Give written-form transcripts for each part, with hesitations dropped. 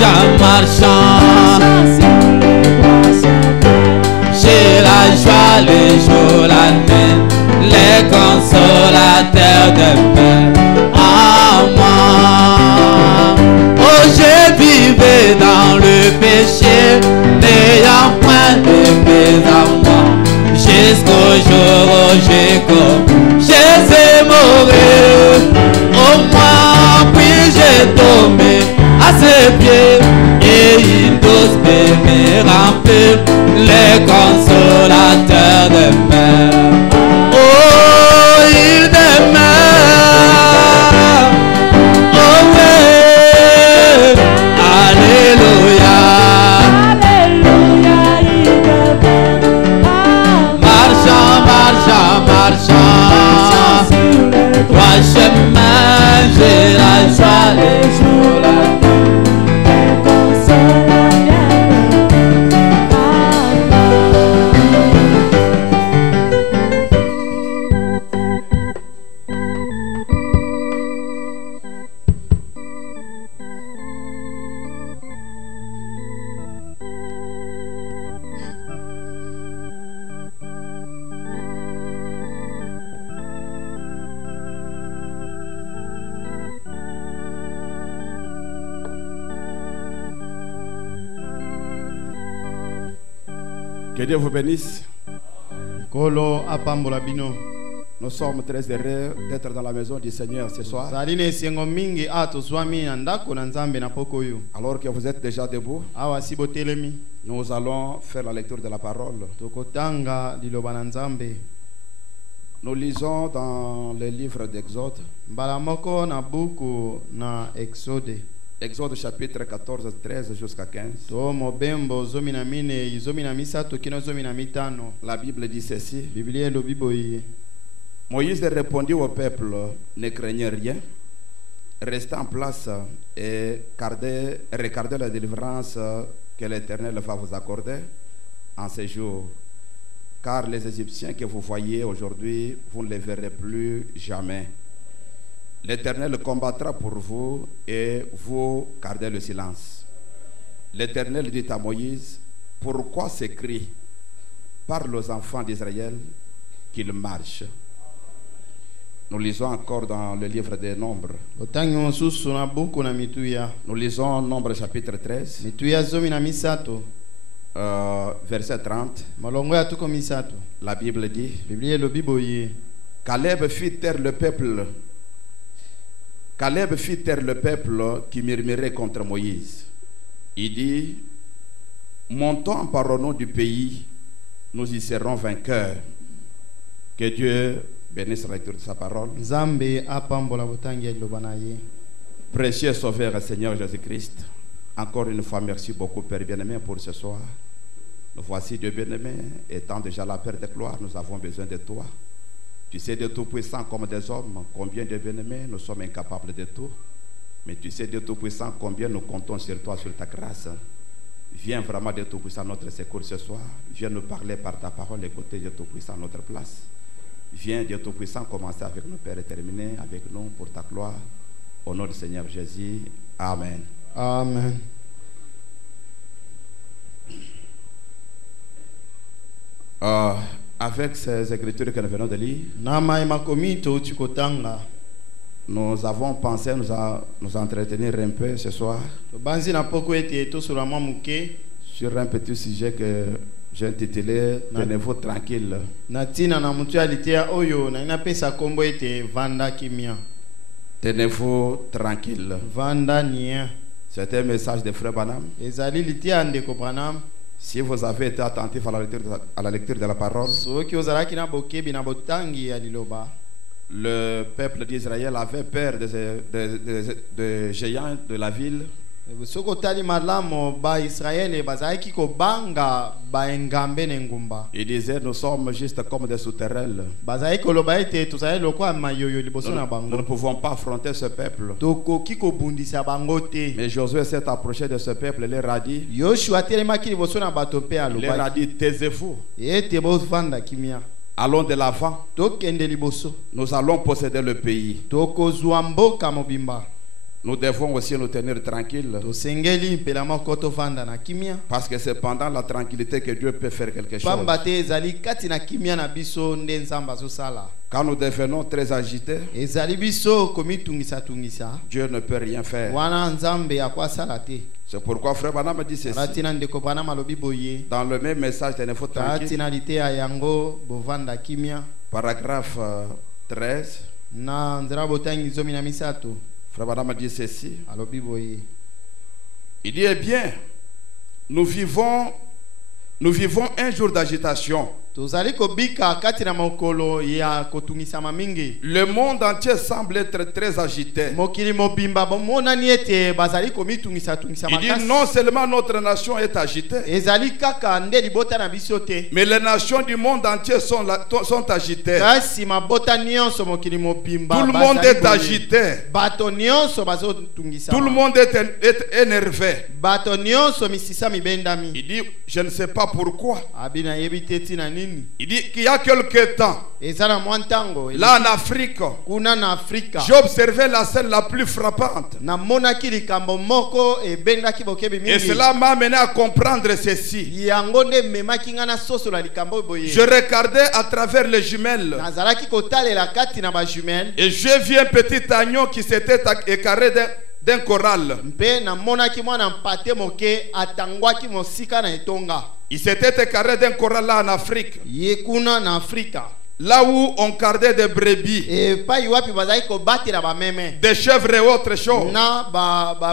marchant, marchant. J'ai la joie, les jours, la nuit, les consolateurs de paix en moi. Oh, je vivais dans le péché, n'ayant point de paix en moi, jusqu'au jour où Jésus mourir. Au moins, puis j'ai tombé à ses pieds, et il douce me remplit les consolateurs de paix. Oh, il demeure. Oh, oui. Alléluia. Alléluia, il demeure. Marchant, marchant, marchant. Trois chemins, j'ai la joie, les jours, la Que Dieu vous bénisse. Kolo apambola bino. Nous sommes très heureux d'être dans la maison du Seigneur ce soir. Zaline sengo mingi ato swami andako na nzambe na poko yo. Alors que vous êtes déjà debout, Awa sibotelemi. nous allons faire la lecture de la parole. Tokotanga liloba na nzambe. Nous lisons dans le livre d'Exode, Mbala moko na buku na Exode. Exode chapitre 14, 13 jusqu'à 15. To mobembo zomi na mine zomi na misato kino zomi na mitano. La Bible dit ceci. Biblia elobi boye. Moïse répondit au peuple, ne craignez rien, restez en place et regardez la délivrance que l'Éternel va vous accorder en ces jours. Car les Égyptiens que vous voyez aujourd'hui, vous ne les verrez plus jamais. L'Éternel combattra pour vous et vous gardez le silence. L'Éternel dit à Moïse, pourquoi ces cris? Parle aux enfants d'Israël qu'ils marchent. Nous lisons encore dans le livre des Nombres. Otango susu na buku na mituya. Nous lisons Nombre chapitre 13, Mituya zomi na misato. verset 30. Malongo ya tuko misato. La Bible dit, Biblia elobi boye. Caleb fit taire le peuple. Caleb fit taire le peuple qui murmurait contre Moïse. Il dit, montons, emparons-nous du pays, nous y serons vainqueurs. Que Dieu bénisse la lecture de sa parole. Nzambe apambola botangi ya liloba na ye. Précieux Sauveur Seigneur Jésus-Christ, encore une fois merci beaucoup Père bien-aimé pour ce soir. Nous voici Dieu bien-aimé, étant déjà la Père de gloire, nous avons besoin de toi. Tu sais de tout puissant comme des hommes, combien de bien-aimés nous sommes incapables de tout. Mais tu sais de tout puissant combien nous comptons sur toi, sur ta grâce. Viens vraiment de tout puissant notre secours ce soir. Viens nous parler par ta parole, écouter de tout puissant notre place. Viens Dieu Tout-Puissant commencer avec nous, Père, et terminer avec nous pour ta gloire. Au nom du Seigneur Jésus. Amen. Amen. Avec ces écritures que nous venons de lire, Nama imakomito uchikotanga. nous avons pensé nous entretenir un peu ce soir Banzi na poko ete to sur muke. sur un petit sujet que j'ai intitulé Tenez-vous tranquille. Natina na mutu alitea oyo na ina pesa kombo ete vanda kimia. Tenez-vous tranquille. Vanda nia. C'est un message de Frère Branham. Ezali litia ndeko Branham. Si vous avez été attentif à la lecture de la parole, Soki ozalaki na bokebi na botangi ya liloba. le peuple d'Israël avait peur des géants de la ville. Soko tali malamo ba Israël bazaki ko banga ba engambe ngumba. Il disait nous sommes juste comme des sauterelles. Bazaki ko loba ete tuzali lokwa mayoyo liboso na bango. Nous ne pouvons pas affronter ce peuple. Toko kiko bundisa bango te. Mais Josué s'est approché de ce peuple et leur a dit, Yoshua telemaki liboso na bato pe il leur a aloba. dit, taisez-vous. Ete bo vanda kimia. Allons de l'avant. Tokende liboso. Nous allons posséder le pays. Toko zuamboka mobimba. nous devons aussi nous tenir tranquilles. tosengeli mpela moko tovanda na kimia Parce que c'est pendant la tranquillité que Dieu peut faire quelque chose. pamba te ezali kati na kimia na biso nde nzambe azosala Quand nous devenons très agités, ezali biso komitungisa Dieu ne peut rien faire. wana nzambe akwasala te C'est pourquoi Frère Branham dit ceci. alatina ndeko bana malobi boye Dans le même message, tenez-vous tranquille. alatina liteya yango bovanda kimia Paragraphe 13. na nzela botangi zomi na misato Frère Branham dit ceci. alobi boye Il dit, eh bien, nous vivons un jour d'agitation. tozali kobika kati na mokolo ya kotungisama mingi Le monde entier semble être très agité. mokili mobimba bomonani ete bazali komitungisa Il dit, non seulement notre nation est agitée, ezali kaka nde libota na biso te mais les nations du monde entier sont agitées. kasi mabota nyonso mokili mobimba Tout le monde bazali est boye. agité. bato nyonso bazotungisa Tout le monde est énervé. bato nyonso misisa mibendami Il dit, je ne sais pas pourquoi. abi nayebi te ntina nini Il dit qu'il y a quelque temps, eza na mwa ntango là en Afrique, kuna na afrika j'ai observé la scène la plus frappante. namonaki likambo moko ebendaki bokebi Et mingi cela m'a amené à comprendre ceci. yango nde memaki nga nasosola likambo boye Je regardais à travers les jumelles nazalaki kotalela kati na bajumele et j'ai vu un petit agneau qui s'était écaré d'un corral. mpe namonaki mwana mpate moke atangwaki mosika na etonga Il s'était écaré d'un corral là en Afrique, ye kuna na afrika là où on gardait des brebis, epai wapi bazali kobatela bameme des chèvres et autres choses. na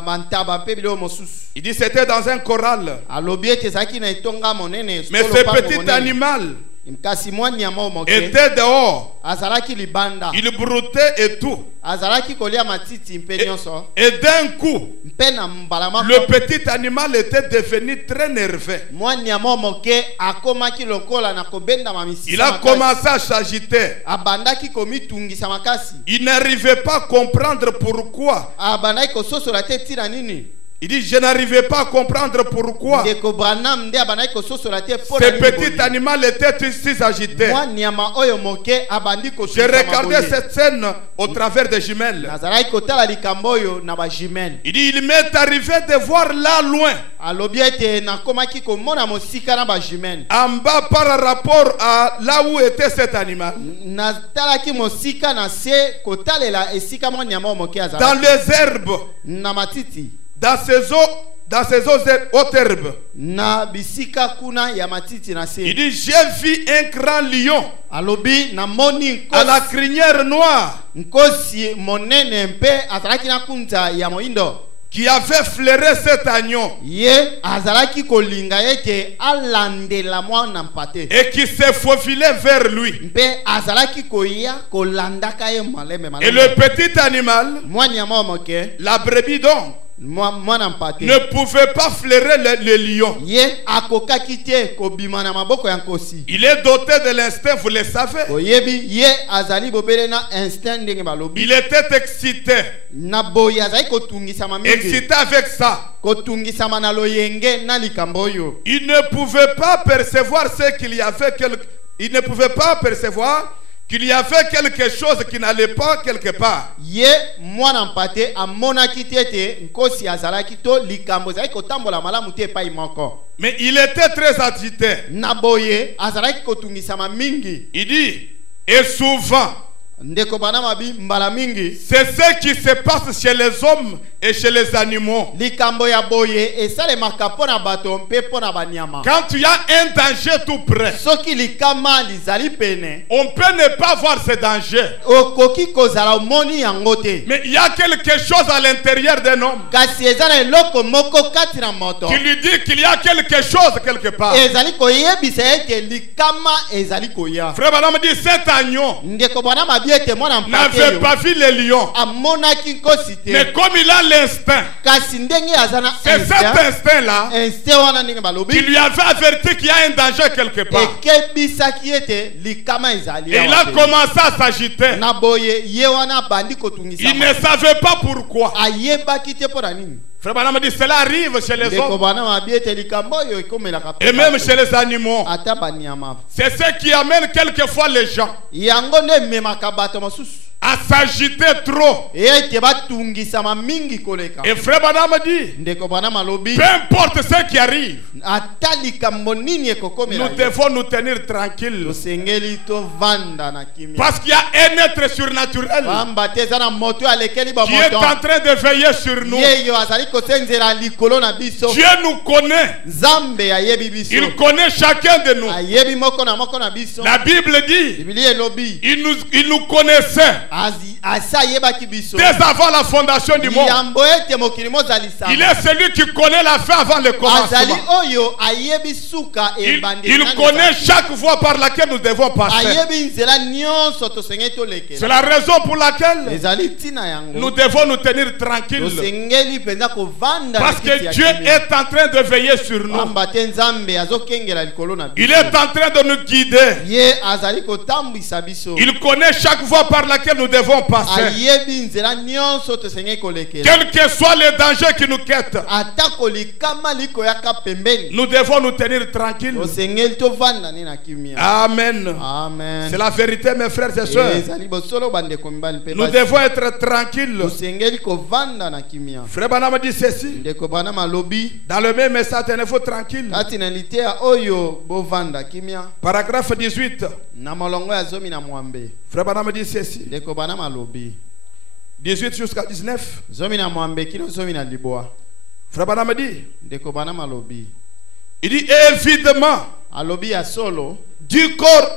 bantaba mpe biloko mosusu Il dit c'était dans un corral. alobi ete ezalaki na etonga monene Mais solo ce pango petit monene. animal kasi mwa nyama oyo moke était dehors. azalaki libanda Il broutait et tout. azalaki kolia matiti mpe nyonso Et d'un coup, mpe na mbala moko le petit animal était devenu très nerveux. mwa nyama oyo moke akomaki lokola na kobendama misisa Il a makasi. commencé à s'agiter. abandaki komitungisa makasi Il n'arrivait pas à comprendre pourquoi. abandaki kososola te ntina nini Il dit, je n'arrivais pas à comprendre pourquoi ndeko branam nde abandaki kososola te mpo ce na nini petit boye. animal était si agité. mwa nyama oyo moke abandi J'ai kotungisa regardé maboye. cette scène au travers des jumelles. nazalaki kotala likambo oyo na bajumele Il dit, il m'est arrivé de voir là loin, alobi ete nakomaki komona mosika na bajumele en bas par rapport à là où était cet animal. natalaki mosika na se kotalela esika mwa nyama oyo moke Dans azalaki les herbes, na matiti dans ces hautes herbes. na bisika kuna ya matiti na Il se dit, j'ai vu un grand lion alobi namoni à la nkosi, crinière noire nkosi monene mpe azalaki na kunza ya moindo qui avait flairé cet agneau ye azalaki kolinga ete alandela mwana mpate et qui s'est faufilé vers lui. mpe azalaki koya kolandaka ye malembe Et le malembe petit animal, mwa nyama oyo moke la brebis donc, mwana mpate ne pouvait pas flairer le lion. ye akokaki te kobima na maboko ya nkosi Il est doté de l'instinct, vous le savez. oyebi ye azali bobele na instinct ndenge balobi Il était excité. na boye azali kotungisama mingi Excité avec ça. kotungisama na loyenge na likambo oyo Il ne pouvait pas percevoir ce qu'il y avait il ne pouvait pas percevoir qu'il y avait quelque chose qui n'allait pas quelque part. ye mwana mpate amonaki te ete nkosi azalaki to likambo ezalaki kotambola malamu te epai moko Mais il était très agité. na boye azalaki kotungisama mingi Il dit, et souvent, ndeko bana mabi mbala mingi c'est ce qui se passe chez les hommes et chez les animaux. likambo ya boye esalemaka mpo na bato mpe mpo na banyama Quand tu as un danger tout près, soki likama lizali pene on peut ne pas voir ce danger. okoki kozala omoni yango te Mais il y a quelque chose à l'intérieur d'un homme kasi eza na eloko moko kati na moto qui lui dit qu'il y a quelque chose quelque part. ezali koyebisa ete likama ezali koya Frère Branham dit, cet agneau ndeko bwana mabi ete mwana mpate n'avait yo pas vu les lions. amonaki nkosi te Mais comme il a l'instinct, kasi ndenge aza na c'est cet instinct-là instinct wana ndenge qui balobi lui avait averti qu'il y a un danger quelque part. ekebisaki ete likama ezali Et il awa a te. commencé à s'agiter. na boye ye wana abandi kotungisa Il ne savait pas pourquoi. ayebaki te mpo na nini Frère Branham dit, cela arrive chez les ndeko hommes bana mabi ete likambo oyo ekomelaka et même chez les animaux. ata banyama C'est ce qui amène quelquefois les gens yango nde ememaka bato mosusu à s'agiter trop. ete batungisama mingi koleka. Et frère Branham dit, Ndeko Branham alobi peu importe ce qui arrive, ata likambo nini ekokomela nous devons nous tenir tranquilles. tosengeli tovanda na kimia. Parce qu'il y a un être surnaturel Pamba te eza na moto alekeli ba qui est moto en train de veiller sur nous. yeyo azali kosenzela likolo na biso. Dieu nous connaît. Nzambe ayebi biso. Il connaît chacun de nous. Ayebi moko na biso. La Bible dit, Biblia elobi il nous connaissait asa yebaki biso. dès avant la fondation du monde. Yambo ete mokili mozalisa. Il est celui qui connaît la fin avant le Azali commencement. oyo ayebi suka e bandi. Il connaît chaque voie par laquelle nous devons passer. Ayebi nzela nyonso tosengeli tolekela. C'est la raison pour laquelle Ezali tina yango. nous devons nous tenir tranquilles. Tosengeli penza kovanda. Parce que Dieu est en train de veiller sur nous. Pamba te Nzambe azokengela likolo na biso. Il est en train de nous guider. Ye azali kotambwisa biso. Il connaît chaque voie par laquelle nous devons passer. Ayebi nzela nyonso tosengeli kolekela. Quels que soient les dangers qui nous quittent, Atako likama likoyaka pembeni. nous devons nous tenir tranquilles. Tosengeli tovanda ni na kimia. Amen. Amen. C'est la vérité, mes frères et sœurs. Ezali bosolo bandeko mibali mpe Nous basi. devons être tranquilles. Tosengeli kovanda na kimia. Frère Branham dit ceci. Ndeko Branham alobi Dans le même message, tenez-vous tranquille. kati na litea oyo bovanda kimia. Paragraphe 18. Na molongo ya zomi na mwambe. Frère Branham dit ceci. Ndeko Branham alobi 18 jusqu'à 19. zomi na mwambe kino zomi na liboa. Frère Branham dit, Ndeko Branham alobi il dit évidemment, alobi ya solo du corps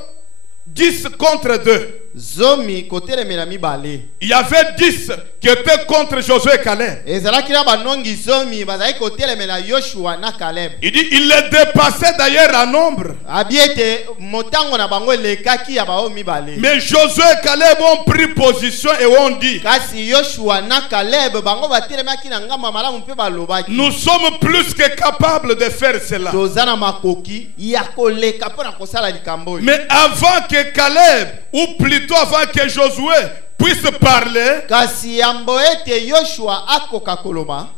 10 contre 2. zomi kotelemela mibale. Il y avait 10 qui étaient contre Josué et Caleb. Ezalaki na banongi zomi bazali kotelemela Yoshua na Caleb. Il dit, il les dépassait d'ailleurs en nombre. Abiete motango na bango lekaki ya bao mibale. Mais Josué et Caleb ont pris position et ont dit, Kasi Yoshua na Caleb bango batelemaki na ngamba malamu mpe balobaki. nous sommes plus que capables de faire cela. Tozana makoki ya koleka pona kosala likambo. Mais avant que Caleb, ou plutôt avant que Josué puisse parler, Kasi yambo ete Yoshua akoka koloba.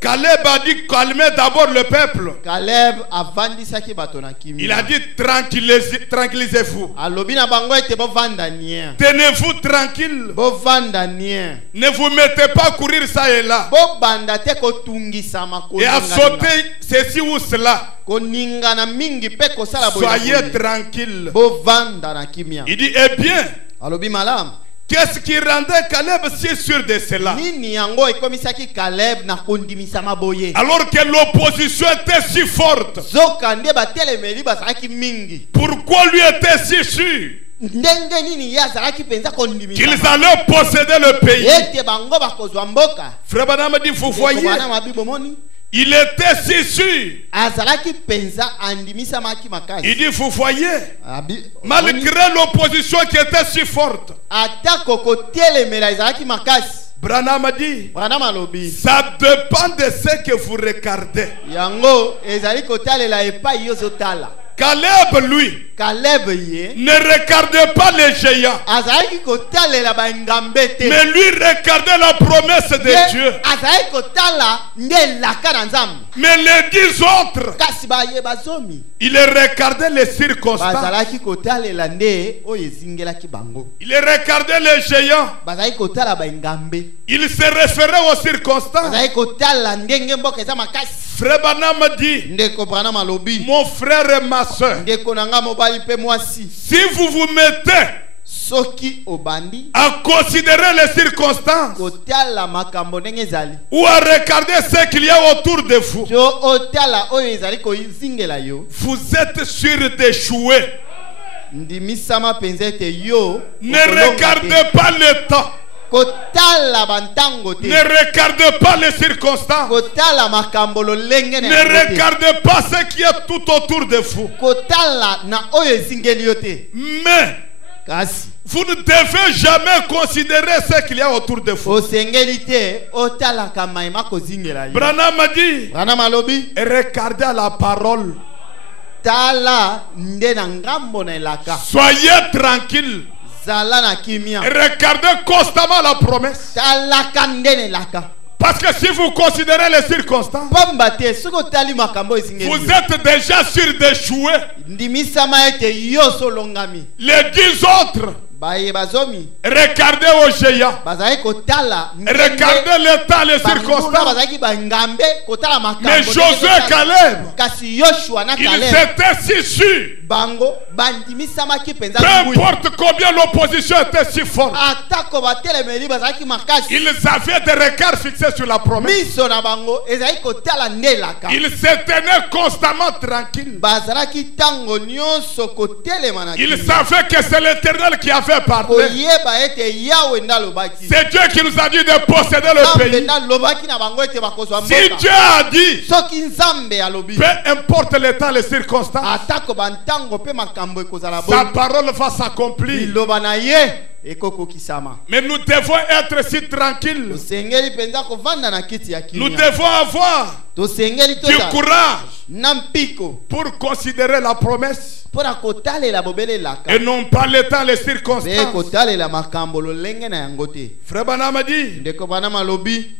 Caleb a dit calmez d'abord le peuple. Caleb avandisaki bato na kimia. Il a dit tranquillisez-vous. Alobi na bango ete bovanda nien. Tenez-vous tranquille. Bovanda nien. Ne vous mettez pas à courir ça et là. Bobanda te kotungisa makolo. Et à sauter ceci ou cela. Koningana mingi pe kosala boye. Soyez tranquille. Bovanda na kimia. Il dit eh bien, Alobi malam. qu'est-ce qui rendait Caleb si sûr de cela? Nini yango ekomisaki Caleb na kondimisa maboye. Alors que l'opposition était si forte. Zokande batelemeli basaki mingi. Pourquoi lui était si sûr Ndenge nini yazalaki penza kondimisa. qu'ils allaient posséder le pays? Ete bango bakozwa mboka. Frère Branham dit, vous voyez, Bana mabibo moni. il était si sûr. Azalaki penza andimisa maki makasi. Il dit, vous voyez, malgré l'opposition qui était si forte, Atako kotelemela ezalaki makasi. Branham dit, Branham alobi. ça dépend de ce que vous regardez. Yango ezali kotalela epai yozotala. Caleb, lui, Caleb ye. ne regardait pas les géants, Azalaki kotalela ba ngambete. mais lui regardait la promesse de Dieu. Azalaki kotala nde laka na Nzambe. Mais les 10 autres, Kasi ba ye bazomi. il regardait les circonstances. Bazalaki kotalela nde oyo ezingelaki bango. Il regardait les géants. Bazalaki kotala ba ngambe. Il se référait aux circonstances. Bazalaki kotala ndenge mboka eza makasi. Frère Branham dit, Ndeko Branham alobi. mon frère et ma soeur, Ndeko nanga mobali pe mwasi. si vous vous mettez Soki obandi. à considérer les circonstances Kotala makambo ndenge ezali. ou à regarder ce qu'il y a autour de vous, Jo otala oyo ezali koizingela yo. vous êtes sûr d'échouer. Ndimisama penza ete yo. Ne regardez pas le temps. Kotala bantango te. Ne regardez pas les circonstances. Kotala makambo lolenge na Ne yango te. regardez pas ce qui est tout autour de vous. Kotala na oyo ezingeli yo te. Mais Kasi vous ne devez jamais considérer ce qu'il y a autour de vous. osengeli te otala kamaima kozingela yo. Branham dit, Branham alobi regardez à la parole. tala nde na ngambo na elaka. Soyez tranquille. Zala na kimia. Regardez constamment la promesse. Talaka nde na elaka. Parce que si vous considérez les circonstances, Pamba te soko tali makambo ezingeli. vous êtes déjà sûr d'échouer. Ndimisama ete yo solongami. Les 10 autres, baye bazomi Regardez aux géants. bazali kotala Regardez le temps, les circonstances. bazali bangambe kotala makambo Mais Josué et Caleb, kasi Yoshua na ils Caleb étaient si sûrs. bango bandimisamaki penza Peu ngui importe combien l'opposition était si forte, atako batelemeli bazalaki makasi ils avaient des regards fixés sur la promesse. miso na bango ezali kotala ndelaka Ils se tenaient constamment tranquilles. bazalaki tango nyonso kotelema na Ils savaient que c'est l'Éternel qui avait parlé. koyeba ete yawe ndalobaki C'est Dieu qui nous a dit de posséder le nzambe pays. ndalobaki na bango ete bakozwa Si mboka Dieu a dit, soki nzambe alobi peu importe le temps, les circonstances, atako bantango mpe makambo ekozala sa bongo parole va s'accomplir. liloba na ye ekokokisama Mais nous devons être si tranquilles. tosengeli mpenza kovanda na kiti ya Nous kimia devons avoir tosengeli du tozala courage na mpiko pour considérer la promesse mpo na kotalela bobelelaka et non pas le temps, les mpe circonstances. kotalela makambo lolenge na yango te Frère Branham a dit, ndeko bana malobi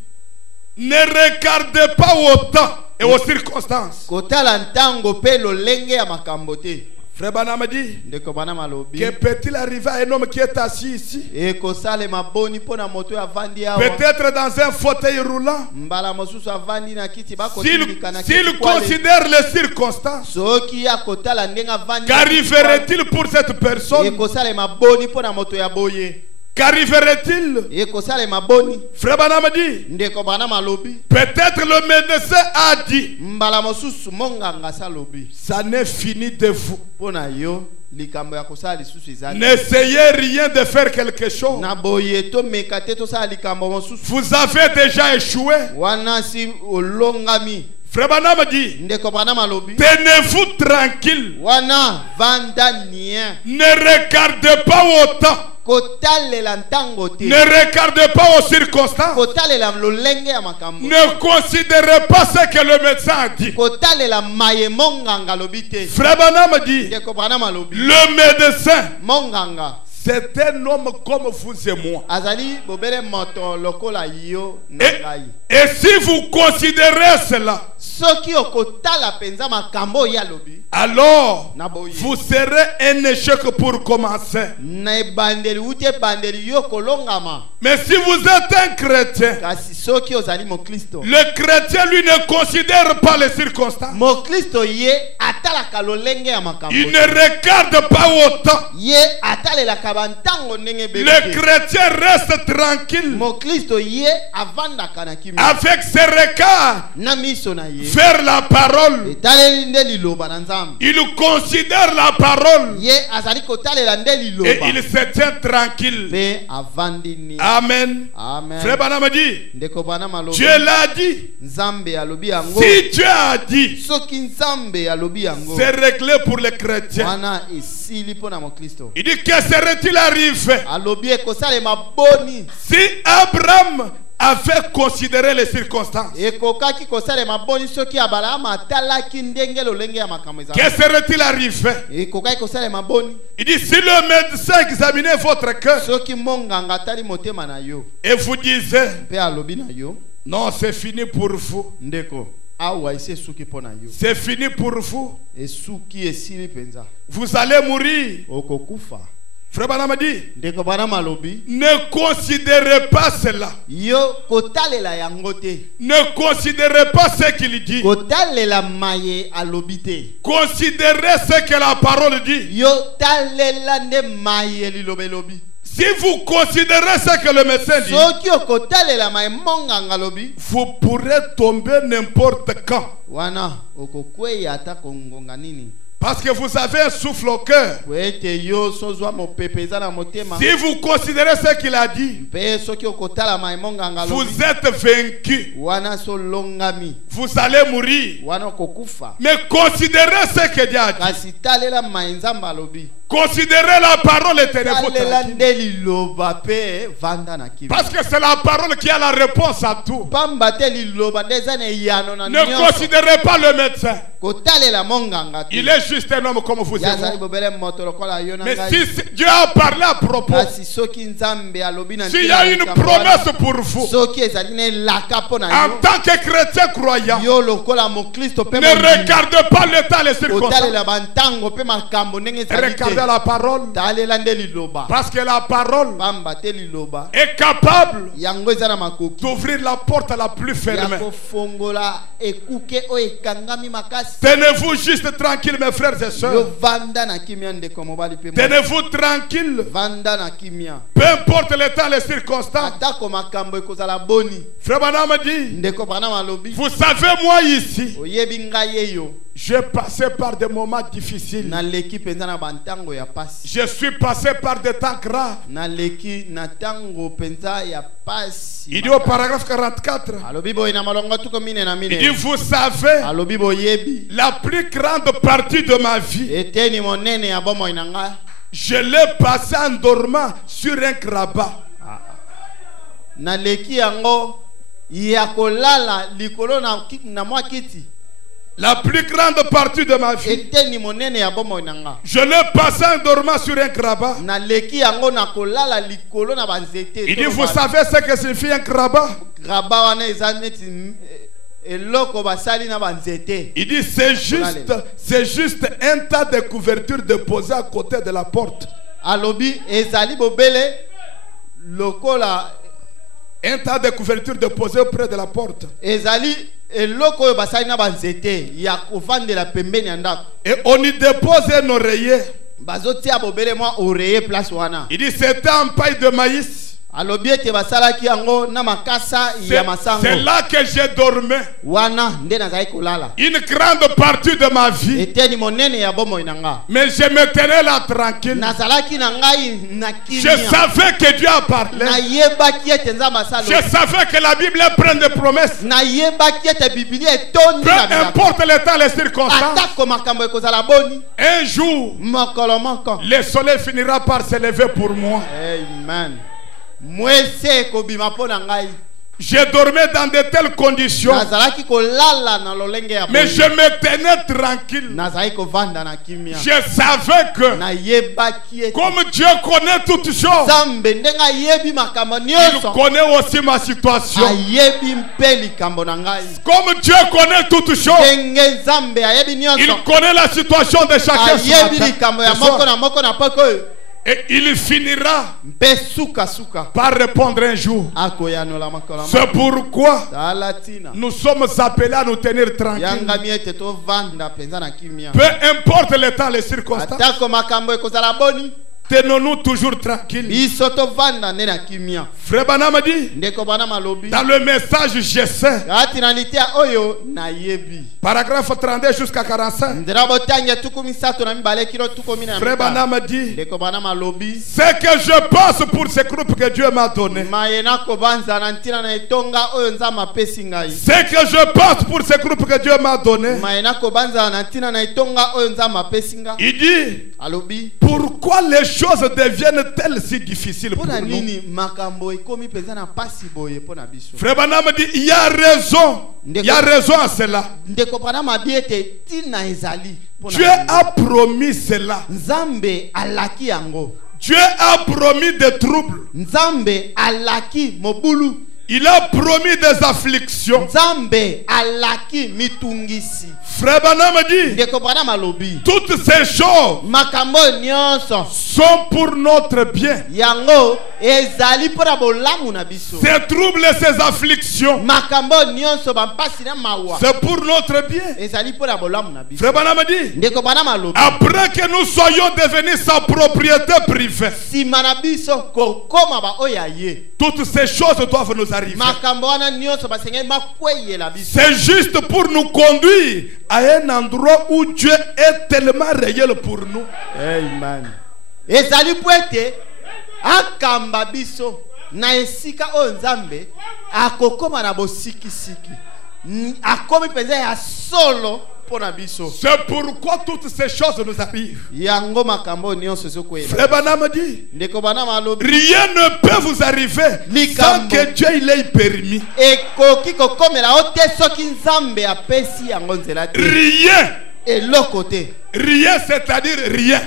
ne regardez pas au temps et aux circonstances. kotala ntango mpe lolenge ya makambo te Frère Branham a dit, ndeko bana malobi que peut-il arriver à un homme qui est assis ici, ekosalema boni mpo na moto oyo avandi awa peut-être dans un fauteuil roulant, mbala mosusu avandi na kiti s'il bakotindika na kiti s'il kwale. considère les circonstances, soki akotala ndenge avandi na kiti kwale, qu'arriverait-il pour cette personne? ekosalema boni mpo na moto ya boye Qu'arriverait-il? ekosalema boni Frère Branham dit, ndeko bana malobi peut-être le médecin a dit, mbala mosusu monganga salobi ça n'est fini de vous. mpo na yo likambo ya kosala lisusu ezali N'essayez rien de faire quelque chose. na boye tomeka te tosala likambo mosusu Vous avez déjà échoué. wana si olongami Frère Branham dit, ndeko bana malobi tenez-vous tranquille. wana vanda nien Ne regardez pas au temps. kotalela ntango te Ne regardez pas aux circonstances. kotalela lolenge ya makambo Ne considérez pas ce que le médecin a dit. kotalela maye monganga lobi te Frère Branham dit, ndeko bana malobi le médecin, monganga c'est un homme comme vous et moi. azali bobele moto lokola yo na Et, ngai et si vous considérez cela, soki okotala penza makambo ya lobi alors na boye vous serez un échec pour commencer. na ebandeli uti ebandeli yo kolongama Mais si vous êtes un chrétien, kasi soki ozali mokristo le chrétien lui ne considère pas les circonstances. mokristo ye atalaka lolenge ya makambo Il ne regarde pas au temps. ye atalelaka bantango ndenge Le bebe chrétien reste tranquille mokristo ye avandaka na kimia avec ses regards na miso na ye vers la parole. etaleli nde liloba na nzambe Il considère la parole ye azali kotalela nde et liloba il se tient tranquille. mpe avandi ni Amen. amen Frère Branham dit, ndeko bana malobi Dieu l'a dit. nzambe alobi yango Si Dieu a dit, soki nzambe alobi yango c'est réglé pour les chrétiens. wana esili mpo na mokristo Il dit, que serait-il arrivé alobi ekosalema boni si Abraham avait considéré les circonstances? ekokaki kosalema boni soki abalama atalaki ndenge lolenge ya makambo Que ezala serait-il arrivé? ekokaki kosalema boni Il dit, si le médecin examinait votre cœur soki monganga atali motema na yo et vous disait, mpe alobi na yo non, c'est fini pour vous, ndeko awa esi esuki mpo na yo c'est fini pour vous, esuki esili mpenza vous allez mourir. okokufa Frère Branham dit, ndeko bana malobi ne considérez pas cela. yo kotalela yango te Ne considérez pas ce qu'il dit. kotalela maye alobi te Considérez ce que la parole dit. yo talela nde maye liloba elobi Si vous considérez ce que le médecin dit, soki okotalela maye monganga lobi vous pourrez tomber n'importe quand. wana okokweya ata kongonga nini Parce que vous avez un souffle au cœur. po ete yo sozwa mopepe eza na motema Si vous considérez ce qu'il a dit, mpe soki okotala maye monganga lobi vous êtes vaincu. wana solongami Vous allez mourir. wana okokufa Mais considérez ce que Dieu a dit. kasi talela maye nzambe alobi Considérez la parole et tenez-vous talela tranquille. nde liloba mpe vanda na kimi Parce que c'est la parole qui a la réponse à tout. pamba te liloba nde eza na eyano na Ne nyonso considérez pas le médecin. kotalela monganga te Il est juste un homme comme vous et yazali moi. bobele moto lokola yo na Mais ngai. si Dieu a parlé à propos, Kasi soki nzambe alobi na s'il y a une promesse pour vous, soki ezali na elaka mpo na en yo tant que chrétien croyant, yo lokola mokristo mpe ne regardez pas le temps, les circonstances. otalela bantango mpe makambo ndenge ezali Regardez te la parole. talela nde liloba Parce que la parole pamba te liloba est capable yango eza na makoki d'ouvrir la porte la plus ya fermée. kofongola ekuke oyo ekangami makasi. Tenez-vous juste tranquille, mes frères et Yo sœurs. vanda na kimia ndeko mobali mpe mwasi. Tenez-vous tranquille. Vanda na kimia Peu importe le temps, les circonstances. atako makambo ekozala boni. Frère Branham dit, Ndeko Branham alobi vous savez, moi ici, oyebi ngai eyo j'ai passé par des moments difficiles. naleki mpenza na bantango ya pasi. Je suis passé par des temps graves. Naleki na tango mpenza ya pasi. Il dit au paragraphe 44, Alobi boye na malonga tuko mine na il dit, mine. vous savez, Alobi boyebi la plus grande partie de ma vie, eteni monene ya bomoi na ngai je l'ai passé en dormant sur un grabat. naleki yango ya kolala likolo na mwa kiti. La plus grande partie de ma vie, Eteni monene ya bomoi na ngai je l'ai passé en dormant sur un grabat. naleki yango na kolala likolo na banzete. Il dit, vous savez ce que signifie un grabat? graba wana eza neti eloko basali na banzete. Il dit, c'est juste un tas de couvertures déposées à côté de la porte. Alobi ezali bobele lokola Un tas de couvertures déposées auprès de la porte. ezali eloko oyo basali na banzete ya kovandela pembeni ya ndako. Et on y dépose un oreiller. Bazotia bobele mwa oreye place wana. Il dit, c'était en paille de maïs. Alobi ete basalaki yango na makasa ya masango. C'est là que j'ai dormi. Wana nde nazali kolala. Une grande partie de ma vie. Eteni monene ya bomoi na nga. Mais je me tenais là tranquille. Nazalaki na ngai na Je kimia. savais que Dieu a parlé. Nayebaki ete nzambe asalo. Je savais que la Bible est pleine de promesses. Nayebaki ete Biblia etondi Peu na bilaka. importe le temps, les circonstances. Atako makambo ekozala boni. Un jour, Mokolo moko. le soleil finira par se lever pour moi. Amen. Mwese kobima mpo na ngai. Je dormais dans de telles conditions. Nazalaki kolala na lolenge ya Mais boni. je me tenais tranquille. Nazalaki kovanda na kimia. Je savais que, Nayebaki ete comme Dieu connaît toutes choses, Nzambe ndenge ayebi makambo il nyonso. connaît aussi ma situation. Ayebi mpe likambo na ngai. Comme Dieu connaît toutes choses, Ndenge Nzambe ayebi il nyonso. connaît la situation de chacun. ce Ayebi matin, likambo ya ce soir. moko na moko na poko oyo. Et il finira Mpe suka suka. par répondre un jour. Akoyanola makolo moko. C'est pourquoi Tala tina. nous sommes appelés à nous tenir tranquilles. Yanga miete tovanda penza na kimia. Peu importe le temps, les circonstances, Atako makambo ekozala boni. tenons-nous toujours tranquilles. Biso tovanda nde na kimia. Frère Branham dit, Ndeko bana malobi. dans le message je sais, Kati na litia oyo nayebi. paragraphe 32 jusqu'à 45, Ndera botangia tuku misato na mibale kilo tuku mina. Frère Branham dit, Ndeko bana malobi. ce que je pense pour ce groupe que Dieu m'a donné, Mayena kobanza na ntina na etonga oyo nzama apesi ngai. ce que je pense pour ce groupe que Dieu m'a donné, Mayena kobanza na ntina na etonga oyo nzama apesi ngai. il dit, Alobi. pourquoi les choses deviennent-elles si difficiles pour Pona nous? nini makambo ekomi penza na pasi boye pona biso. Frère Branham dit, il y a raison. Il y a raison à cela. Ndeko bana mabiete tina ezali. Pona Dieu nini. a promis cela. Nzambe alaki yango. Dieu a promis des troubles. Nzambe alaki mobulu. Il a promis des afflictions. Nzambe alaki mitungisi. Frère Branham dit, Ndeko bana malobi. toutes ces choses Makambo nyonso. sont pour notre bien. Yango ezali pona bolamu na biso. Ces troubles et ces afflictions, Makambo nyonso bampasi na mawa. c'est pour notre bien. Ezali pona bolamu na biso. Frère Branham dit, Ndeko bana malobi. après que nous soyons devenus sa propriété privée, Sima na biso kokoma ba oya ye. toutes ces choses doivent nous arriver. Makambo wana nyonso basengeli makweyela biso. C'est juste pour nous conduire à un endroit où Dieu est tellement réel pour nous. Amen. Ezali pwete akamba biso na esika oyo Nzambe akokoma na bosikisiki. Akomi penza ya solo pona biso. C'est pourquoi toutes ces choses nous arrivent. Yango makambo nyonso zokwela. Frère Branham dit, Ndeko bana malobi. rien ne peut vous arriver sans que Dieu il ait permis. Ekoki kokomela ote soki Nzambe apesi yango nzela te. Rien eloko te. Rien, c'est-à-dire rien.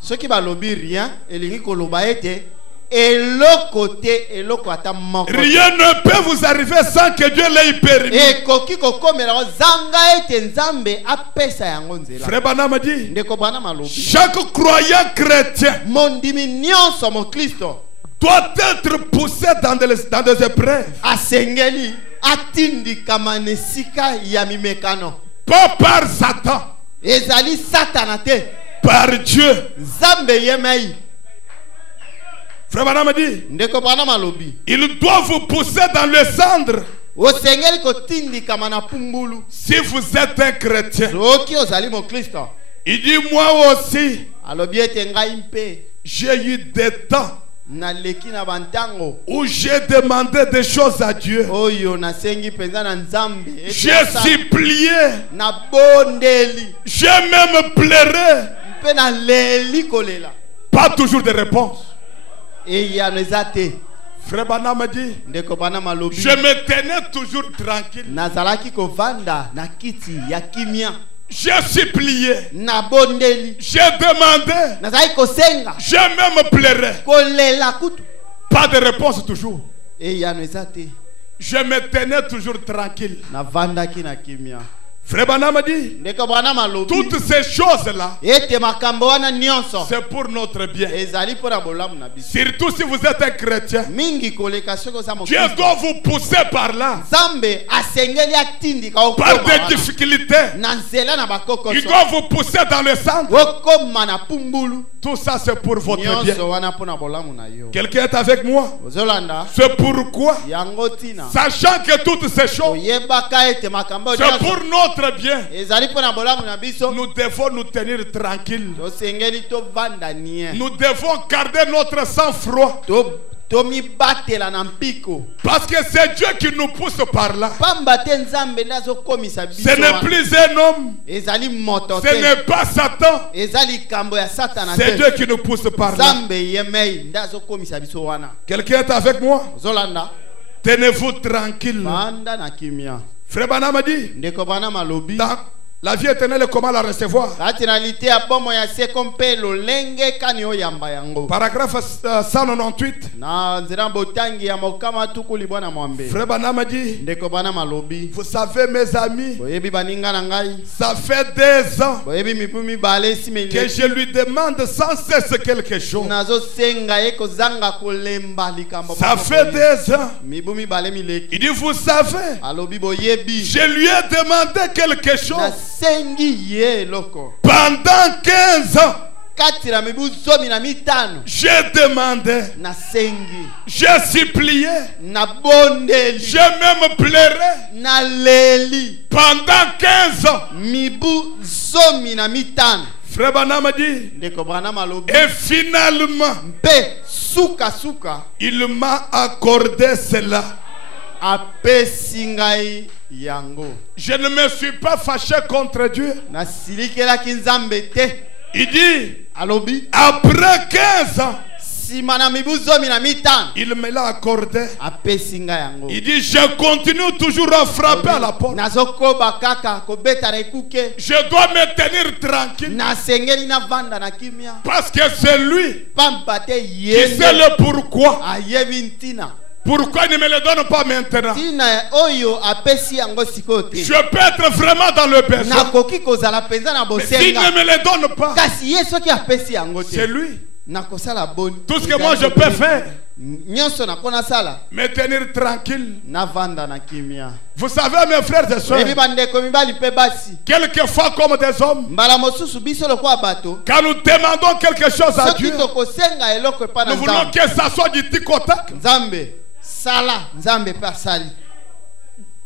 Ce qui va lobby rien, elingi koloba ete eloko te, eloko ata moko. Rien ne peut vous arriver sans que Dieu l'ait permis. Ekoki kokomela zanga ete nzambe apesa yango nzela. Frère Branham dit, Ndeko Branham alobi. chaque croyant chrétien Mondimi nyonso mo Kristo doit être poussé dans des épreuves. asengeli atindikama na esika ya mimekano. Pas par Satan, Ezali satana te, par Dieu. nzambe yemei. Frère Branham dit, Ndeko Branham alobi. il doit vous pousser dans le cendre Osengeli kotindikama na pumbulu. si vous êtes un chrétien. Soki ozali mo Kristo. Il dit, moi aussi, Alobi ete ngai mpe j'ai eu des temps naleki na bantango où j'ai demandé des choses à Dieu. oyo nasengi penza na nzambe ete J'ai asala supplié, na bondeli j'ai même pleuré. mpe na leli kolela Pas toujours de réponse. eyano eza te. Frère Branham dit, Ndeko Branham alobi je me tenais toujours tranquille. nazalaki kovanda na kiti ya kimia J'ai supplié, na bondeli, j'ai demandé, nazalaki kosenga j'ai même pleuré. kolela kutu Pas de réponse toujours. eyano eza te. Je me tenais toujours tranquille. navandaki na kimia. Frère Branham dit, Ndeko Branham alobi toutes ces choses-là, ete makambo wana nyonso c'est pour notre bien. ezali mpo na bolamu na biso. Surtout si vous êtes un chrétien. Mingi koleka soki oza Dieu mokristo, doit vous pousser par là, nzambe asengeli atindika par okoma des wana difficultés. na nzela na Il bakokoso doit vous pousser dans le centre. okoma na pumbulu. Tout ça, c'est pour votre bien. Nyonso wana mpo na bolamu na yo. Quelqu'un est avec moi? Ozolanda C'est pourquoi, yango tina sachant que toutes ces choses, oyebaka ete makambo c'est pour notre bien, ezali mpo na bolamu na biso, nous devons nous tenir tranquilles. tosengeli tovanda nie, Nous devons garder notre sang-froid. tomibatela na mpiko, Parce que c'est Dieu qui nous pousse par là. pamba te nzambe nde azokomisa biso Ce n'est wana. plus un homme. Ezali moto Ce te, n'est pas Satan. ezali likambo ya satana C'est te, Dieu qui nous pousse par là. nzambe yemei nde azokomisa biso wana. Quelqu'un est avec moi? Ozolanda Tenez-vous tranquille. banda na kimia. Frère Branham dit, Ndeko Branham alobi dans la vie éternelle, comment la recevoir? kati na lite ya bomo ya seko mpe lolenge kani oyamba yango. Paragraphe 198. Na nzela botangi ya mokama tuku libwa na mwambe. Frère Branham dit, Ndeko Branham alobi vous savez mes amis, boyebi baninga na ngai, ça fait 2 ans boyebi mibu mibale nsima que eleki je lui demande sans cesse quelque chose. nazosenga ye kozanga kolemba likambo Ça moko fait boye. 2 ans. Mibu mibale mileki Il dit, vous savez, alobi boyebi je lui ai demandé quelque chose nasengi ye eloko pendant 15 ans. kati na mibu 15 J'ai demandé, nasengi j'ai supplié, na bondeli j'ai même pleuré na leli pendant 15 ans. mibu 15. Frère Branham dit, Ndeko Branham alobi et finalement, mpe suka il m'a accordé cela. apesi ngai yango. Je ne me suis pas fâché contre Dieu. Nasilikelaki nzambe te. Il dit, Alobi après 15 ans, nsima na mibu 15 il me l'a accordé. apesi ngai yango. Il dit, je continue toujours à frapper à la porte. Nazokoba kaka kobeta na ekuke. Je dois me tenir tranquille. Nasengeli navanda na kimia. Parce que c'est lui Pamba te qui sait yende le pourquoi. ayebi ntina. Pourquoi il ne me le donne pas maintenant? Tina oyo apesi yango sikoyo te. Je peux être vraiment dans le besoin. Nakoki kozala penza na Mais s'il ne bosenga. me le donne pas, Kasi ye soki apesi yango c'est te. lui. Nakosala boni. Tout ce que moi je peux faire, Nyonso nakona sala. me tenir tranquille. Navanda na kimia. Vous savez, mes frères et sœurs, Ebi bandeko mibali pe basi. quelquefois comme des hommes, Mbala mosusu biso lokwa bato. quand nous demandons quelque chose à Soki Dieu, tokosenga eloko epa na nous voulons nzambe. que ça soit du tic au tac. Nzambe sala nzambe pe asali.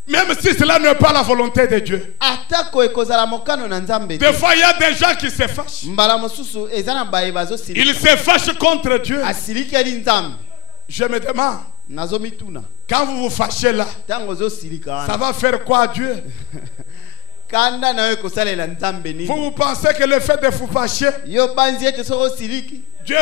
Même si cela n'est pas la volonté de Dieu. Atako ekozala mokano na nzambe te. Des fois, il y a des gens qui se fâchent. Mbala mosusu eza na baye bazosili. Ils se fâchent contre Dieu. Asilikeli nzambe. Je me demande, Nazomituna. quand vous vous fâchez là, Tango zosilika ça wana. va faire quoi à Dieu? Kanda na yo kosalela nzambe Vous, nini? vous pensez que le fait de vous fâcher, Yo banzi ete soko siliki. Dieu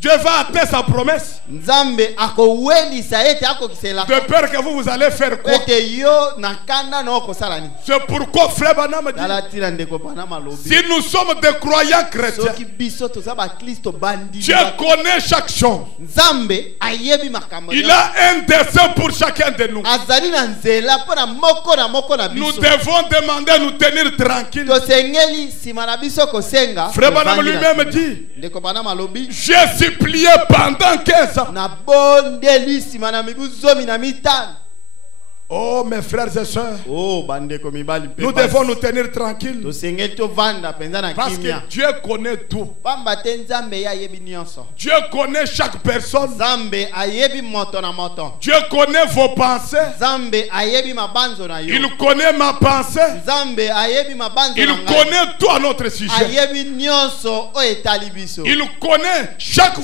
Dieu va atteindre sa promesse. Nzambe akowelisa ete akokisela. De peur que vous allez faire quoi? Ete yo nakanda na okosala ni. C'est pourquoi frère Branham dit, Dala tira ndeko Branham alobi. si nous sommes des croyants chrétiens, Soki biso toza ba Kristo bandi. Dieu connaît chaque chose. Nzambe ayebi makambo. Il a un dessein pour chacun de nous. Azali na nzela pona moko na biso. Nous devons demander à nous tenir tranquilles. Tosengeli sima na biso kosenga. Frère Branham lui-même dit, ndeko Branham alobi. j'ai supplié pendant 15 ans. Na bondeli sima na mibu zomi na mitano. Oh mes frères et sœurs, Oh bandeko mibali pe. nous devons nous tenir tranquilles. Tosengeli to vanda penza na Parce kimia. que Dieu connaît tout. Pamba te Nzambe ya yebi nyonso. Dieu connaît chaque personne. Nzambe ayebi moto na moto. Dieu connaît vos pensées. Nzambe ayebi mabanzo na yo. Il connaît ma pensée. Nzambe ayebi mabanzo Il na ngai. connaît tout à notre sujet. Ayebi nyonso o etali biso. Il connaît chaque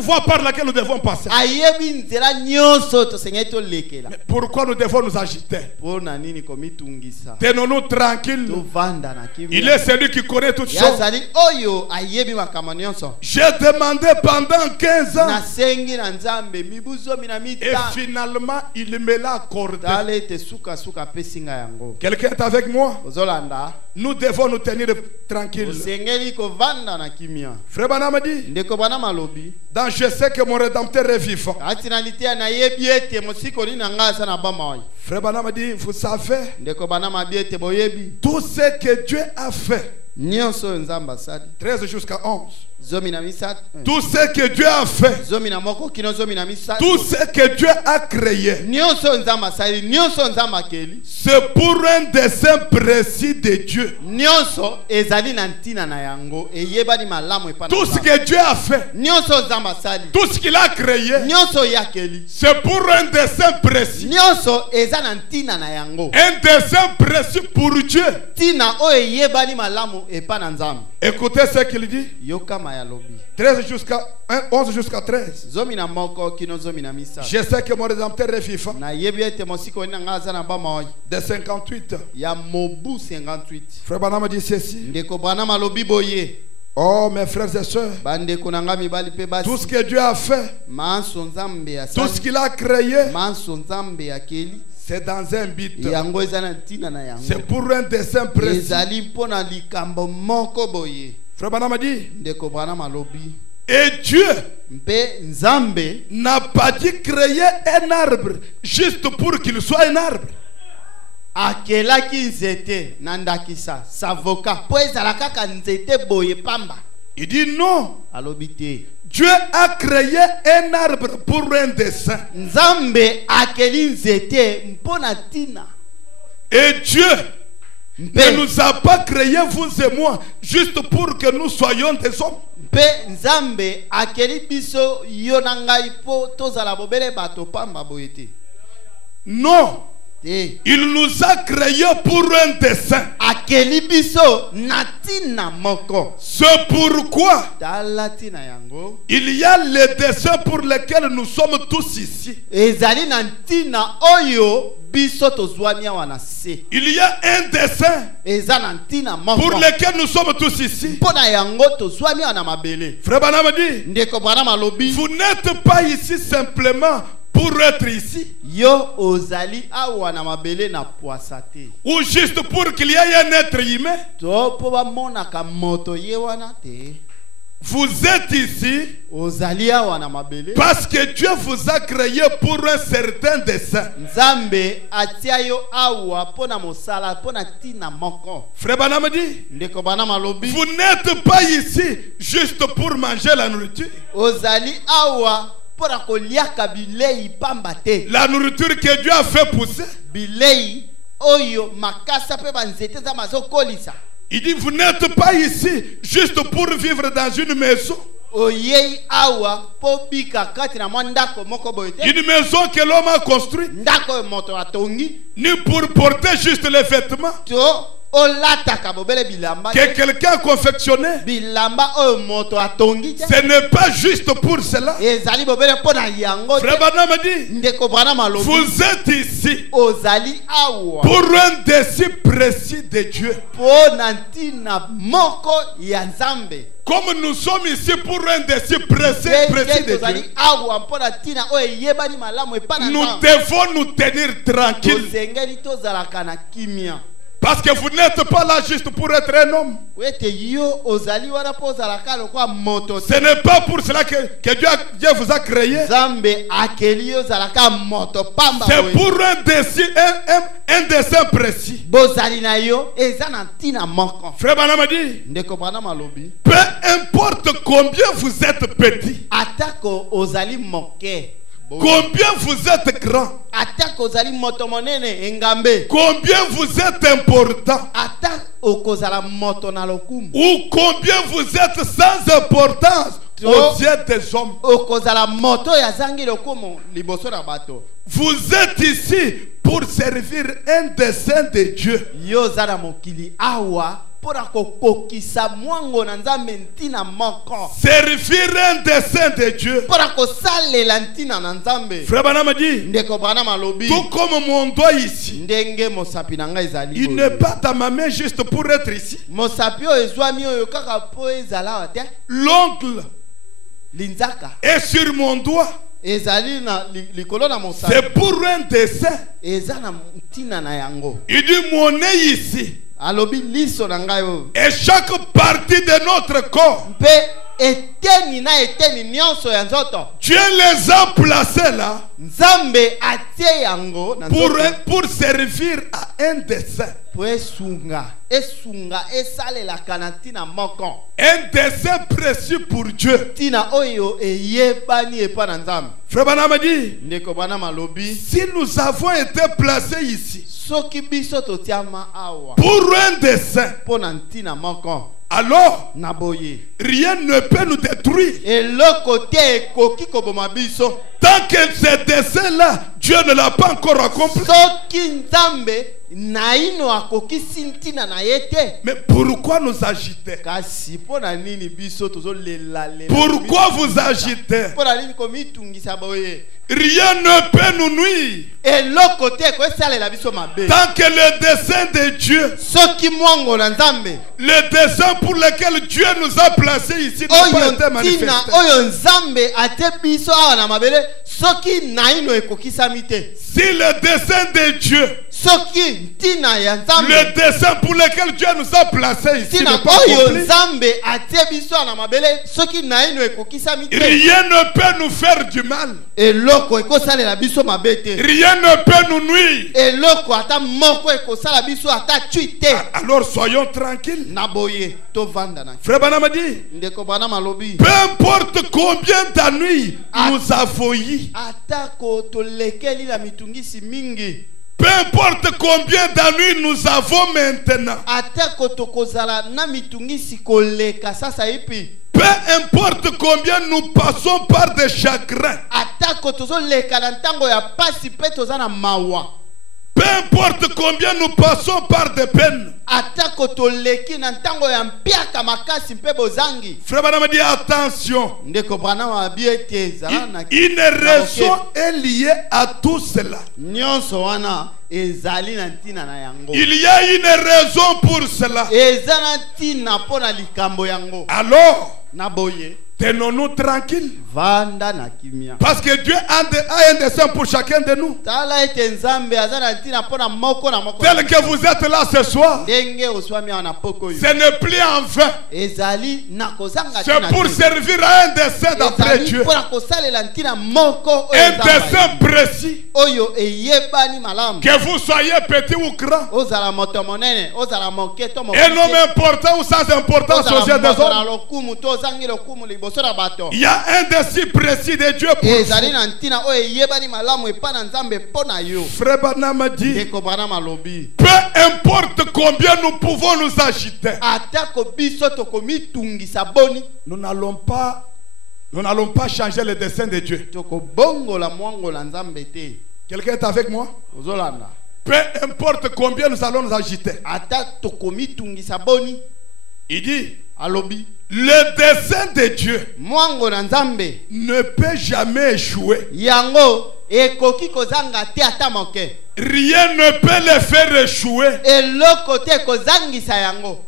voie par laquelle nous devons passer. Ayebi nzela nyonso tosengeli tolekela. Mais pourquoi nous devons nous agiter? Pona nini komitungisa. Tenons-nous tranquilles. Tovanda na kimia. Il est celui qui connaît toutes choses. Yazali oyo ayebi makambo nyonso. J'ai demandé pendant 15 ans. Nasengi na Nzambe mibu zomi na Et mitano. finalement, il me l'a accordé. Tala ete suka pesinga yango. Quelqu'un est avec moi? Ozolanda. Nous devons nous tenir tranquilles. Osengeli kovanda na kimia. Frère Branham dit, Ndeko Branham alobi. dans je sais que mon Rédempteur est vivant. Ati na litia na yebi ete mosiko ni na ngasa na bamaoi. Frère Branham dit, vous savez, Ndeko Branham abi ete boyebi. tout ce que Dieu a fait, Nyonso Nzambe asali. 13 jusqu'à 11, Zomi na misato. tout ce que Dieu a fait, Zomi na moko kino zomi na misato. tout ce que Dieu a créé, Nyonso Nzambe asali. Nyonso Nzambe akeli. c'est pour un dessein précis de Dieu. Nyonso ezali na ntina na yango. Eyebani malamu epa na Tout ce Nzambe. que Dieu a fait, Nyonso Nzambe asali. tout ce qu'il a créé, Nyonso yakeli. c'est pour un dessein précis. Nyonso eza na ntina na yango. Un dessein précis pour Dieu. Tina o eyebani malamu epa na Nzambe. Écoutez ce qu'il dit. Yoka mayalobi. 11 jusqu'à 13. Zomi na moko kino zomi na misato. Je sais que mon Rédempteur est vivant. Na yebi ete mosiko ni na ngaza na bamaoi. De 58. Ya mobu 58. Frère Branham dit ceci. Ndeko Branham alobi boye. Oh mes frères et sœurs, Bandeko na nga mibali pe basi. tout ce que Dieu a fait, Manso Nzambe asali. tout ce qu'il a créé, Manso Nzambe akeli. c'est dans un but. Yango eza na ntina na yango. C'est pour un dessein précis. Ezali mpona likambo moko boye. Frère Branham dit, Ndeko Branham alobi. et Dieu Mpe Nzambe n'a pas dit créer un arbre juste pour qu'il soit un arbre. akelaki nzete na ndakisa savoka po ezala kaka nzete boye pamba. Il dit non. Alobi te. Dieu a créé un arbre pour un dessein. Nzambe akeli nzete mpona tina. Et Dieu ne nous a pas créé, vous et moi, juste pour que nous soyons des hommes. Mpe Nzambe akeli biso yo na ngai po tozala bobele bato pamba boye te. Non. Te. Il nous a créés pour un dessein. Akeli biso na tina moko. C'est pourquoi Tala tina yango. il y a les desseins pour lesquels nous sommes tous ici. Ezali na tina oyo biso tozwami awa na se. Il y a un dessein Eza na tina moko. pour lequel nous sommes tous ici. Mpona yango tozwami awa na mabele. Frère Branham dit, Ndeko Branham alobi. vous n'êtes pas ici simplement pour être ici, Yo ozali awa na mabele na poasa te. ou juste pour qu'il y ait un être humain. To po bamonaka moto ye wana te. Vous êtes ici Ozali awa na mabele. parce que Dieu vous a créé pour un certain dessein. Nzambe atia yo awa pona mosala pona tina moko. Frère Branham dit, Ndeko Branham alobi. vous n'êtes pas ici juste pour manger la nourriture. Ozali awa pona koliaka bilei pamba te. La nourriture que Dieu a fait pousser. Bilei oyo makasa pe banzete za mazokolisa. Il dit, vous n'êtes pas ici juste pour vivre dans une maison. Oyei awa po bika kati na mwandako moko boye te. Une maison que l'homme a construite. Ndako moto atongi. Ni pour porter juste les vêtements. To olataka bobele bilamba que quelqu'un a confectionné. bilamba oyo moto atongi te Ce n'est pas juste pour cela. ezali bobele mpo na yango Frère te Branham dit, ndeko Branham alobi vous êtes ici ozali awa pour un désirs précis de Dieu. mpo na ntina moko ya nzambe Comme nous sommes ici pour un désir précis de tozali Dieu, awa mpo na ntina oyo eyebani malamu epa na nous nzambe devons nous tenir tranquilles. tozengeli tozalaka na kimia Parce que vous n'êtes pas là juste pour être un homme. ete yo ozali wana mpo ozalaka lokwa moto Ce n'est pas pour cela que Dieu vous a créé. nzambe akeli yo ozalaka moto pamba C'est boye. pour un désir, un dessein précis. bozali na yo eza na ntina moko Frère Branham dit, ndeko Branham alobi peu importe combien vous êtes petit, atako ozali moke combien vous êtes grand, atako ozali moto monene engambe combien vous êtes important, ata okozala moto na lokumu ou combien vous êtes sans importance aux yeux des hommes. okozala moto ya zangi lokumu liboso na bato Vous êtes ici pour servir un dessein de Dieu. yo oza na mokili awa mpona kokokisa mwango na nzambe ntina moko Servir un dessein de Dieu. mpona kosalela ntina na nzambe Frère Branham dit, ndeko Branham alobi tout comme mon doigt ici, ndenge mosapi na ngai ezali il boye. n'est pas dans ma main juste pour être ici. mosapi oyo ezwami oyo kaka mpo ezala awa te L'ongle linzaka est sur mon doigt. ezali na likolo na mosapi C'est pour un dessein. eza na ntina na yango Il dit mon nez ici. alobi liso na ngai oyo Et chaque partie de notre corps, mpe eteni na eteni nyonso ya nzoto Dieu les a placés là nzambe atie yango na nzoto pour servir à un dessein. po esunga esalelaka na ntina moko Un dessein précieux pour Dieu. ntina oyo eyebani epa na nzambe Frère Branham dit, ndeko Branham alobi si nous avons été placés ici soki biso totiama awa pour un dessein, mpo na ntina moko alors na boye rien ne peut nous détruire. eloko te ekoki koboma biso Tant que ce dessein-là, Dieu ne l'a pas encore accompli. soki nzambe naino akokisi ntina na ye te Mais pourquoi nous agiter? kasi mpo na nini biso tozolelalela Pourquoi vous agitez? mpo na nini komitungisa boye Rien ne peut nous nuire. eloko te ekoesalela biso mabe Tant que le dessein de Dieu, soki mwango na nzambe le dessein pour lequel Dieu nous a placés ici n'a pas oyo été ntina manifesté. oyo nzambe atie biso awa na mabele soki naino ekokisami te Si le dessein de Dieu, soki ntina ya nzambe le dessein pour lequel Dieu nous a placés ici ntina n'est pas oyo accompli, nzambe atie biso awa na mabele soki naino ekokisami te rien ne peut nous faire du mal. eloko ekosalela biso mabe te Rien ne peut nous nuire. eloko ata moko ekosala biso ata tui te Alors soyons tranquilles. na boye tovanda na Frère Branham dit, ndeko Branham alobi peu importe combien d'années nous avons eu, atako tolekeli na mitungisi mingi peu importe combien d'années nous avons maintenant, atako tokozala na mitungisi koleka sasa ipi peu importe combien nous passons par des chagrins, atako tozoleka na ntango ya pasi mpe toza na mawa peu importe combien nous passons par des peines. atako toleki na ntango ya mpiaka makasi mpe bozangi Frère Branham dit attention, ndeko Branham abi ete ezala na une raison est liée à tout cela. nyonso wana ezali na ntina na yango Il y a une raison pour cela. eza na ntina mpo na likambo yango Alors, na boye tenons-nous tranquilles. vanda na kimia Parce que Dieu a un dessein pour chacun de nous. tala ete nzambe aza na ntina mpo na moko na moko Tel que vous êtes là ce soir, ndenge oswami awa na poko oyo ce n'est plus en vain. ezali na kozanga C'est ntina pour te. servir à un dessein d'après ezali Dieu. mpo na kosalela ntina moko oyo Un Nzambe dessein ayebi. précis. oyo eyebani malamu Que vous soyez petit ou grand. ozala moto monene ozala moke to Un homme important ou sans importance aux yeux des ozala hommes. lokumu to ozangi lokumu liboso na bato Il y a un dessein précis de Dieu pour ezali vous. na ntina oyo eyebani malamu epa na nzambe mpo na yo Frère Branham dit, ndeko Branham alobi peu importe combien nous pouvons nous agiter, atako biso tokomitungisa boni nous n'allons pas changer le dessein de Dieu. tokobongola mwango na nzambe te Quelqu'un est avec moi? ozolanda Peu importe combien nous allons nous agiter. ata tokomi tungisa boni. Il dit, Alobi. le dessein de Dieu Mwango na nzambe. ne peut jamais échouer. Yango ekoki kozanga te ata moke. Rien ne peut le faire échouer. Eloko te kozangisa yango.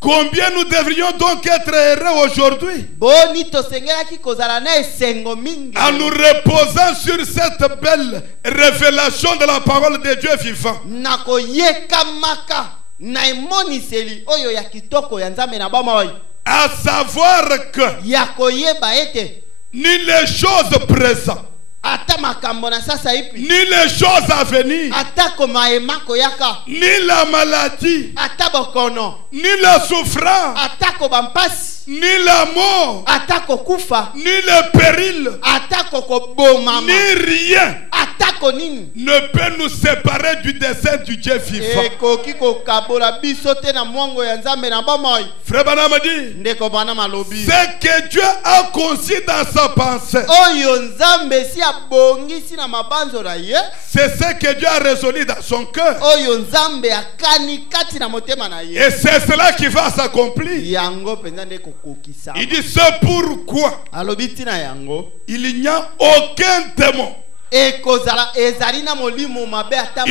Combien nous devrions donc être heureux aujourd'hui Boni tosengelaki kozala na esengo mingi. en nous reposant sur cette belle révélation de la parole de Dieu vivant. Nako yekamaka na emoniseli oyo ya kitoko ya nzambe na bamoi. À savoir que Ya koyeba ete ni les choses présentes, ata makambo na sasa ipi. ni les choses à venir, Ata komaema koyaka. ni la maladie, Ata bokono. ni la souffrance, Ata kobampasi. ni la mort, Ata kokufa. ni le péril, Ata kokobomama. ni rien Ata konini. ne peut nous séparer du dessein du Dieu vivant. Ekoki kokabola biso te na mwango ya nzambe na bomoi. Frère Branham dit, Ndeko bana malobi. ce que Dieu a conçu dans sa pensée, Oyo nzambe si abongisi na mabanzo na ye. c'est ce que Dieu a résolu dans son cœur. Oyo nzambe akani kati na motema na ye. Et c'est cela qui va s'accomplir. Yango penza nde kokokisa. Il dit, c'est pourquoi Alobi tina yango. il n'y a aucun démon. Ekozala ezali na molimo mabe ata moko.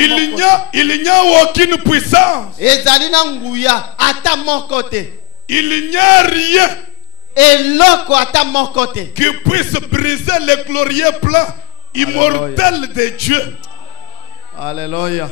Il n'y a aucune puissance. Ezali na nguya ata moko te. Il n'y a rien Eloko ata moko te. qui puisse briser le glorieux plan immortel de Dieu. Alléluia.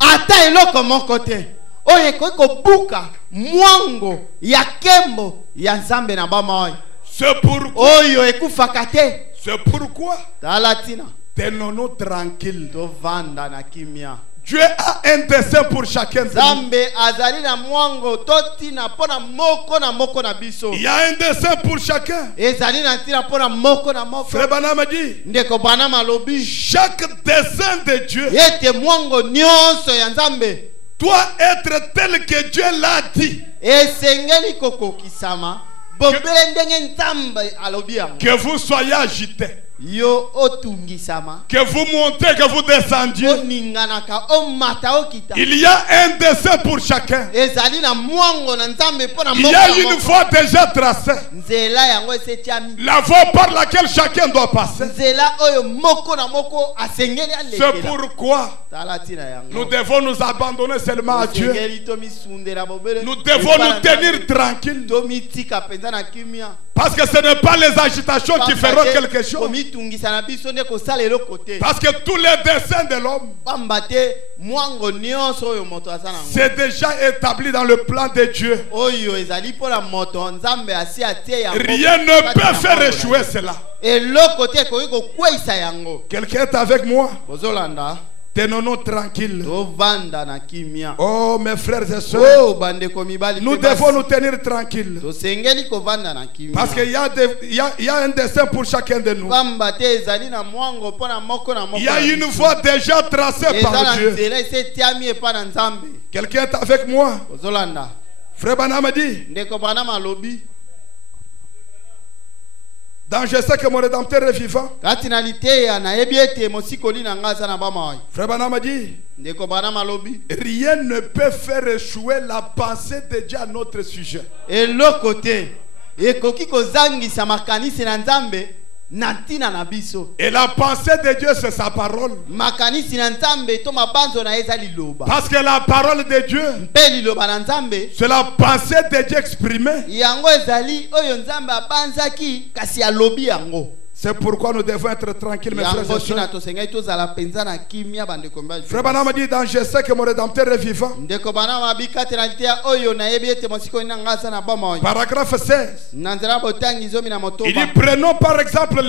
Ata eloko moko te. Oyo ekoki kobuka mwango ya kembo ya nzambe na bamoi. C'est pourquoi, Oyo ekufaka te. c'est pourquoi, Tala tina. tenons-nous tranquilles. Tovanda na kimia. Dieu a un dessein pour chacun de nous. Zambe azali na mwango totina pona moko na biso. Il y a un dessein pour chacun. Ezali na tina pona moko na moko. Frère Branham dit, Ndeko bana malobi. chaque dessein de Dieu Yete mwango nyonso ya nzambe. doit être tel que Dieu l'a dit. Esengeli kokokisama. Bobele ndenge nzambe alobi yango. Que vous soyez agités, Yo otungisama. que vous montez, que vous descendiez. Oninganaka omata okita. Il y a un dessein pour chacun. Ezali na mwango na nzambe pona Il moko y a na une moko. voie déjà tracée. Nzela yango esetiami. La voie par laquelle chacun doit passer. Nzela oyo moko na moko asengeli C'est alekela. pourquoi Tala tina yango. nous devons nous abandonner seulement à Dieu. Esengeli tomisundela bobele. Nous devons nous tenir tranquilles. Tomitika penza na kimia. Parce que ce n'est pas les agitations qui feront quelque chose. Komitungisa na biso nde kosala eloko te. Parce que tous les desseins de l'homme, Pamba te mwango nyonso oyo moto aza nango. c'est déjà établi dans le plan de Dieu. Oyo ezali pona moto nzambe asi atie yango. Rien ne peut faire échouer cela. Eloko te koki kokweisa yango. Quelqu'un est avec moi? Bozolanda. Tenons-nous tranquilles. Tovanda na kimia. Oh mes frères et sœurs, Oh bandeko mibali. nous pe basi. devons nous tenir tranquilles. Tosengeli kovanda na kimia. Parce qu'il y a un dessein pour chacun de nous. Pamba te ezali na mwango pona moko na moko. Il y a une voie déjà tracée par Ezala Dieu. nzela esetiami epa na nzambe. Quelqu'un est avec moi? Bozolanda. Frère Branham dit, Ndeko bana malobi. dans je sais que mon Rédempteur est vivant. Kati na liteya na yebi ete mosikoli na ngaza na bamai. Frère Branham dit, Ndeko bana malobi. rien ne peut faire échouer la pensée de Dieu à notre sujet. Eloko te ekoki kozangisa makanisi na nzambe na ntina na biso. Et la pensée de Dieu, c'est sa parole. Makanisi na nzambe to mabanzo na eza liloba. Parce que la parole de Dieu, Mpe liloba na nzambe c'est la pensée de Dieu exprimée. yango ezali oyo nzambe abanzaki kasi alobi yango. C'est pourquoi nous devons être tranquilles, mes frères Yango et tina sœurs. tosengeli tozala penza na kimia bandeko mibali. Frère Branham dit, dans je sais que mon Rédempteur est vivant. Ndeko bana mabikate na liteya oyo na yebi ete mosikoli na ngaza na bamai. Paragraphe 16. Na nzela botangi zomi na Il motoba. dit, prenons par exemple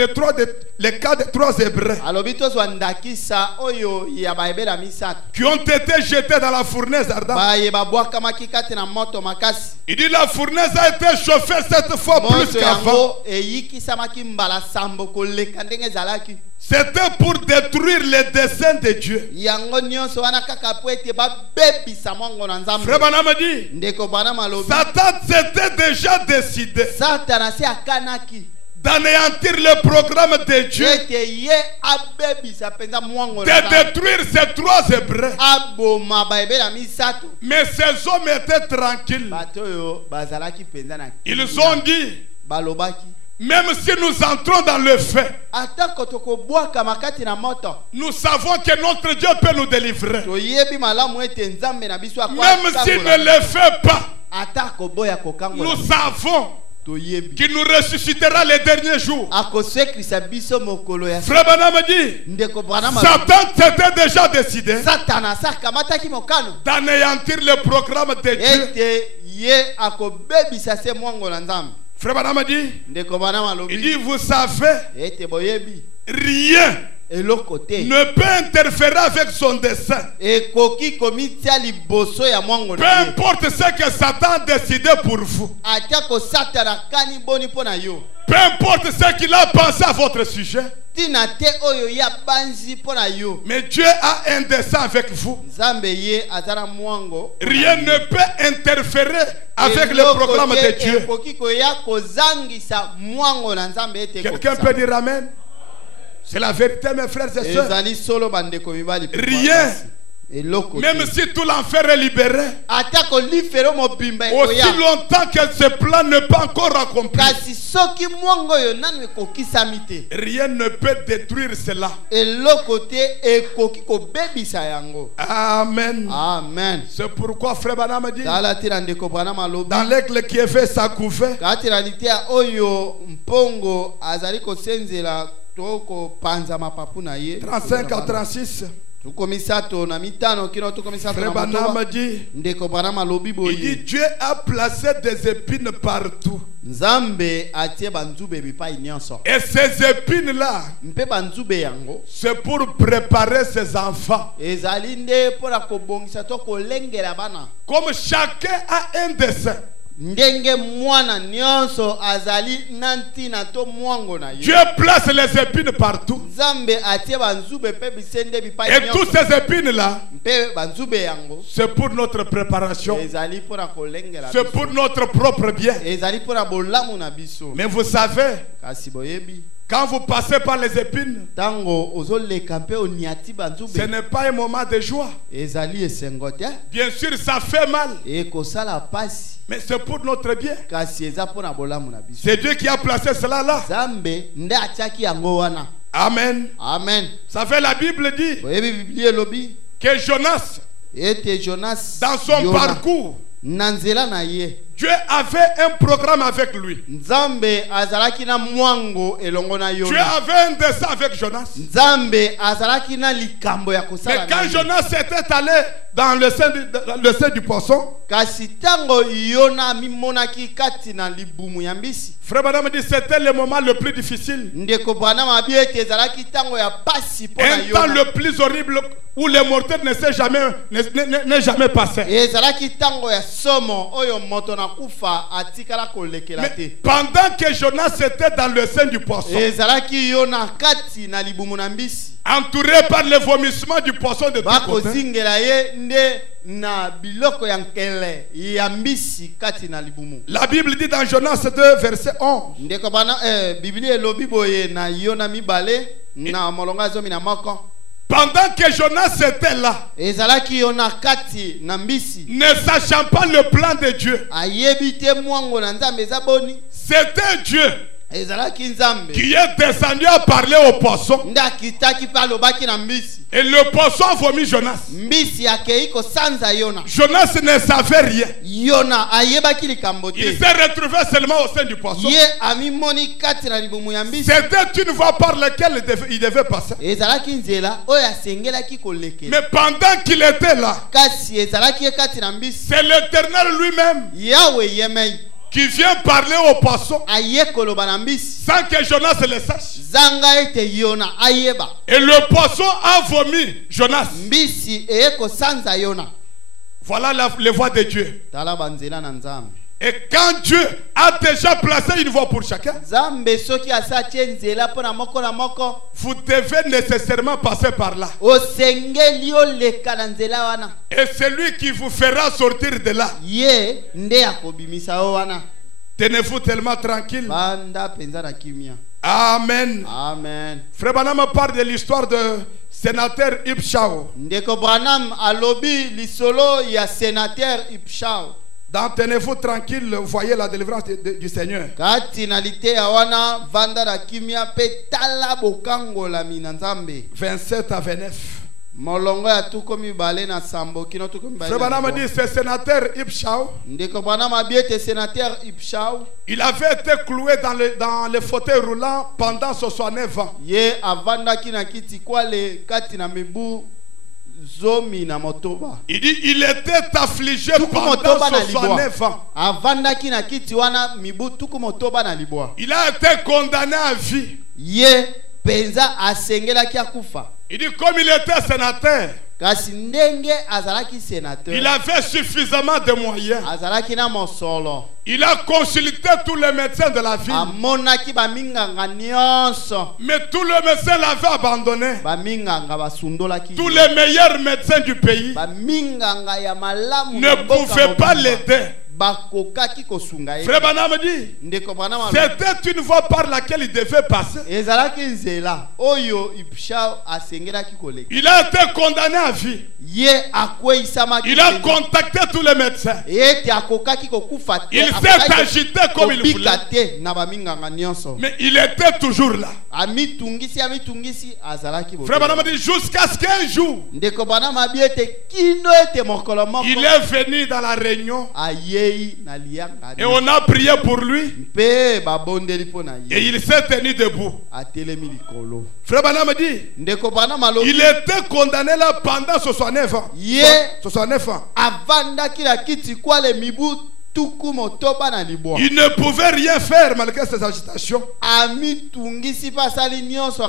les cas des 3 Hébreux Alobi tozwa ndakisa oyo ya baebela misato. qui ont été jetés dans la fournaise ardente. Baye babwakamaki kati na moto makasi. Il dit, la fournaise a été chauffée cette fois plus Moto qu'avant. yango eyikisamaki mbala sambo koleka ndenge ezalaki. C'était pour détruire les desseins de Dieu. Yango nyonso wana kaka po ete babebisa mwango na nzambe. Frère Branham dit, Ndeko bana malobi. Satan s'était déjà décidé Satana se akanaki d'anéantir le programme de Dieu, ete ye abebisa penza mwango de détruire ces 3 Hébreux. aboma baebela misato. Mais ces hommes étaient tranquilles. Bato yo bazalaki penza na Ils ont dit, balobaki même si nous entrons dans le feu, atako tokobwaka makati na moto nous savons que notre Dieu peut nous délivrer. toyebi malamu ete nzambe na biso Même s'il ne le fait pas, atako boya kokangola nous savons toyebi qu'il nous ressuscitera les derniers jours. akosekrisa biso mokolo ya Frère Branham dit, ndeko Branham Satan s'était déjà décidé satana sakamataki mokano d'anéantir le programme de Dieu. ete ye akobebisa se mwango na nzambe. Frère Branham dit, Ndeko Branham il alobi dit, vous savez, ete boyebi rien eloko te ne peut interférer avec son dessein. ekoki komitia liboso ya mwango Peu na ye importe ce que Satan a décidé pour vous. atya kosatana kani boni mpo na yo Peu importe ce qu'il a pensé à votre sujet. tina te oyo ya banzi mpo na yo. Mais Dieu a un dessein avec vous. Nzambe ye aza na mwango Rien ne peut interférer avec le programme de Dieu. ekoki koya kozangisa mwango na nzambe ete Quelqu'un peut dire Amen? C'est la vérité, mes frères et sœurs. ezali solo bandeko mibali Rien. eloko Même si tout l'enfer est libéré, ata kolifero mobimba aussi ekoya longtemps que ce plan n'est pas encore accompli, kasi soki mwango oyo nanu ekokisami te rien ne peut détruire cela. eloko te ekoki kobebisa yango. Amen. Amen. C'est pourquoi Frère Branham dit, tala tina ndeko Branham alobi dans l'aigle qui est fait sa couvée, kati na litea oyo mpongo azali kosenzela toko panza mapapu na ye 35 à 36, tuko misato na mitano kino tuko misato Frère na Branham motoba dit, ndeko Branham alobi il dit, boye Dieu a placé des épines partout. nzambe atie banzube bipai nyonso Et ces épines-là, mpe banzube yango c'est pour préparer ses enfants. ezali nde mpona kobongisa to kolengela bana Comme chacun a un dessein, ndenge mwana nyonso azali na ntina to mwango na ye Dieu place les épines partout. nzambe atie banzube mpe bisende bipai Et toutes nyonso ces épines-là, mpe banzube yango c'est pour notre préparation. ezali mpona kolengela C'est biso. pour notre propre bien. ezali mpona bolamu na biso Mais vous savez, kasi boyebi quand vous passez par les épines, ntango ozoleka mpe oniati ce banzube n'est pas un moment de joie. ezali esengo te Bien sûr, ça fait mal, ekosala pasi mais c'est pour notre bien. kasi eza mpona bolamu na biso C'est Dieu qui a placé cela là. nzambe nde atiaki yango wana. Amen. Amen. Vous savez, la Bible dit boyebi biblia elobi que Jonas, ete Jonas dans son Yona, parcours, na nzela na ye Dieu avait un programme avec lui. nzambe azalaki na mwango elongo na Dieu Yona. avait un dessein avec Jonas. nzambe azalaki na likambo ya Mais kosala quand na ye. Jonas était allé dans le sein du poisson, kasi ntango Yona amimonaki kati na libumu ya mbisi Frère Branham dit c'était le moment le plus difficile. ndeko Branham abi ete ezalaki ntango ya pasi mpo na Un temps Yona. le plus horrible où les mortels ne s'est jamais, n'est jamais passé. ezalaki ntango ya somo oyo moto na kufa atikala kolekela Mais te. pendant que Jonas était dans le sein du poisson, ezalaki Yona kati na libumu na mbisi entouré par le vomissement du poisson de tous côtés, bakozingela ye nde na biloko ya nkele ya mbisi kati na libumu. la Bible dit dans Jonas 2 verset 11, ndeko bana biblia elobi boye na Yona mibale na molongo ya zomi na moko pendant que Jonas était là, ezalaki Yona kati na mbisi ne sachant pas le plan de Dieu, ayebi te mwango na nzambe eza boni. c'était Dieu ezalaki nzambe qui est descendu à parler au poisson. nde akitaki mpe alobaki na mbisi Et le poisson a vomi Jonas. mbisi akei kosanza Yona. Jonas ne savait rien. Yona ayebaki likambo Il te s'est retrouvé seulement au sein du poisson. ye amimoni kati na libumu ya mbisi C'était une voie par laquelle il devait passer. ezalaki nzela oyo asengelaki kolekela Mais pendant qu'il était là, kasi ezalaki ye kati na mbisi c'est l'Éternel lui-même yawe yemei qui vient parler au poisson aye koloba na mbisi sans que Jonas le sache. zanga ete Yona ayeba. Et le poisson a vomi Jonas. mbisi eye kosanza Yona. Voilà les voies de Dieu. tala banzela na nzambe. Et quand Dieu a déjà placé une voie pour chacun, nzambe soki asatie nzela mpo na moko na moko vous devez nécessairement passer par là. osengeli oleka na nzela wana. Et celui qui vous fera sortir de là ye nde akobimisa yo wana. Tenez-vous tellement tranquille. Vanda penza na kimia. Amen. Amen. Frère Branham parle de l'histoire de sénateur Ib Shaw. Ndeko Branham alobi lisolo ya sénateur Ipshao. Dans Tenez-vous tranquille, voyez la délivrance du Seigneur. Kati na lite ya wana vanda na kimia pe tala bokango la minanzambe. 27 à 29. Molongo ya tuko mibale na sambo kino tuko mibale. Frère Branham dit ce sénateur Ib Shaw, Ndeko Branham abiete sénateur Ipshao. il avait été cloué dans le fauteuil roulant pendant 69 ans. Ye avanda kina kiti kwale kati na mibu zomi na motoba. Il dit il était affligé Tuku pendant motoba na libwa. 69 ans. Avanda kina kiti wana mibu tuku motoba na libwa. Il a été condamné à vie. Ye penza asengela kia kufa. Il dit comme il était sénateur, Kasi ndenge azalaki sénateur. il avait suffisamment de moyens. Azalaki na mosolo. Il a consulté tous les médecins de la ville. Amonaki baminganga nyonso. Mais tous les médecins l'avaient abandonné. Baminganga basundolaki. Tous les meilleurs médecins du pays Baminganga ya malamu ne pouvaient pas l'aider. bakokaki kosunga ye. Frère Branham dit, Ndeko Branham c'était une voie par laquelle il devait passer. ezalaki nzela oyo Ipshao asengelaki koleka. Il a été condamné à vie. Ye akweisamaki. Il a contacté tous les médecins. ete akokaki kokufa te. Il s'est agité comme il voulait. Kobika te na baminganga nyonso. Mais il était toujours là. amitungisi azalaki boye. Frère Branham dit jusqu'à ce qu'un jour, Ndeko Branham abi ete kino ete mokolo moko il est venu dans la réunion ayei na lianga et on a prié pour lui mpe babondeli mpo na et ye il s'est tenu debout. atelemi likolo. Frère Branham dit, Ndeko Branham alobi il était condamné là pendant 69 ans. ye 69 ans. avandaki na kiti kwale mibu tuku motoba na libwa. Il ne pouvait rien faire malgré ses agitations. amitungisi mpe asali nyonso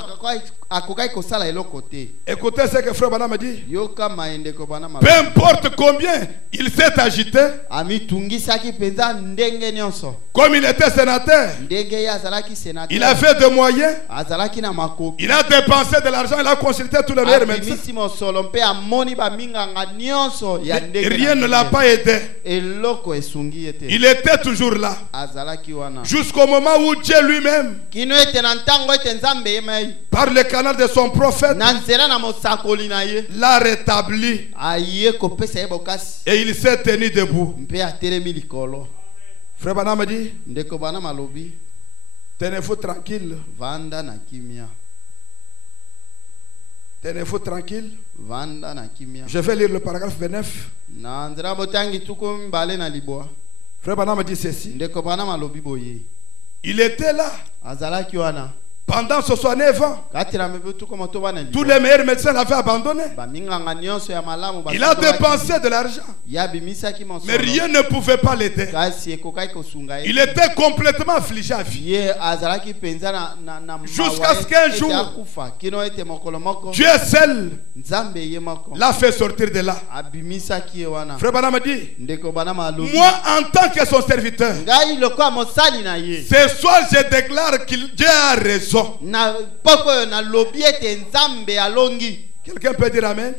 akokaki kosala eloko te. Écoutez ce que Frère Branham dit. yoka Ndeko Branham Peu importe combien il s'est agité, amitungisaki mpenza ndenge nyonso. comme il était sénateur, ndenge ye azalaki sénateur. il avait des moyens, azalaki na makoki. il a dépensé de l'argent, il a consulté tous les meilleurs médecins. abimisi mosolo mpe amoni baminganga nyonso ya Mais ndenge rien na ne l'a ndenge. pas aidé. eloko esungi ye te. Il était toujours là. azalaki wana Jusqu'au moment où Dieu lui-même, kino ete na ntango ete nzambe yemai par le canal de son prophète, na nzela na mosakoli na ye l'a rétabli. aye kopesa ye bokasi Et il s'est tenu debout. mpe atelemi likolo. Frère Branham dit, Ndeko Branham alobi tenez-vous tranquille. vanda na kimia. Tenez-vous tranquille. Vanda na kimia. Je vais lire le paragraphe 29. Na nzela botangi tuku mbale na libwa. Frère Branham dit ceci. Ndeko Branham alobi boye Il était là azalaki wana pendant 69 ans. kati na mibu tuku motoba na Tous libwa. les meilleurs médecins l'avaient abandonné. baminganga nyonso ya malamu Il a dépensé de l'argent. yabimisaki Mais mosolo rien ne pouvait pas l'aider. kasi ekokaki kosunga ye. Il était complètement affligé à vie. ye azalaki penza na Jusqu'à ce qu'un jour, akufa kino ete mokolo moko Dieu seul nzambe ye moko l'a fait sortir de là. abimisaki ye wana. Frère Branham dit, Ndeko Branham alobi moi en tant que son serviteur, ngai lokola mosali na ye ce soir je déclare qu'il Dieu a raison. na poko oyo nalobi ete nzambe alongi. Quelqu'un peut dire amen?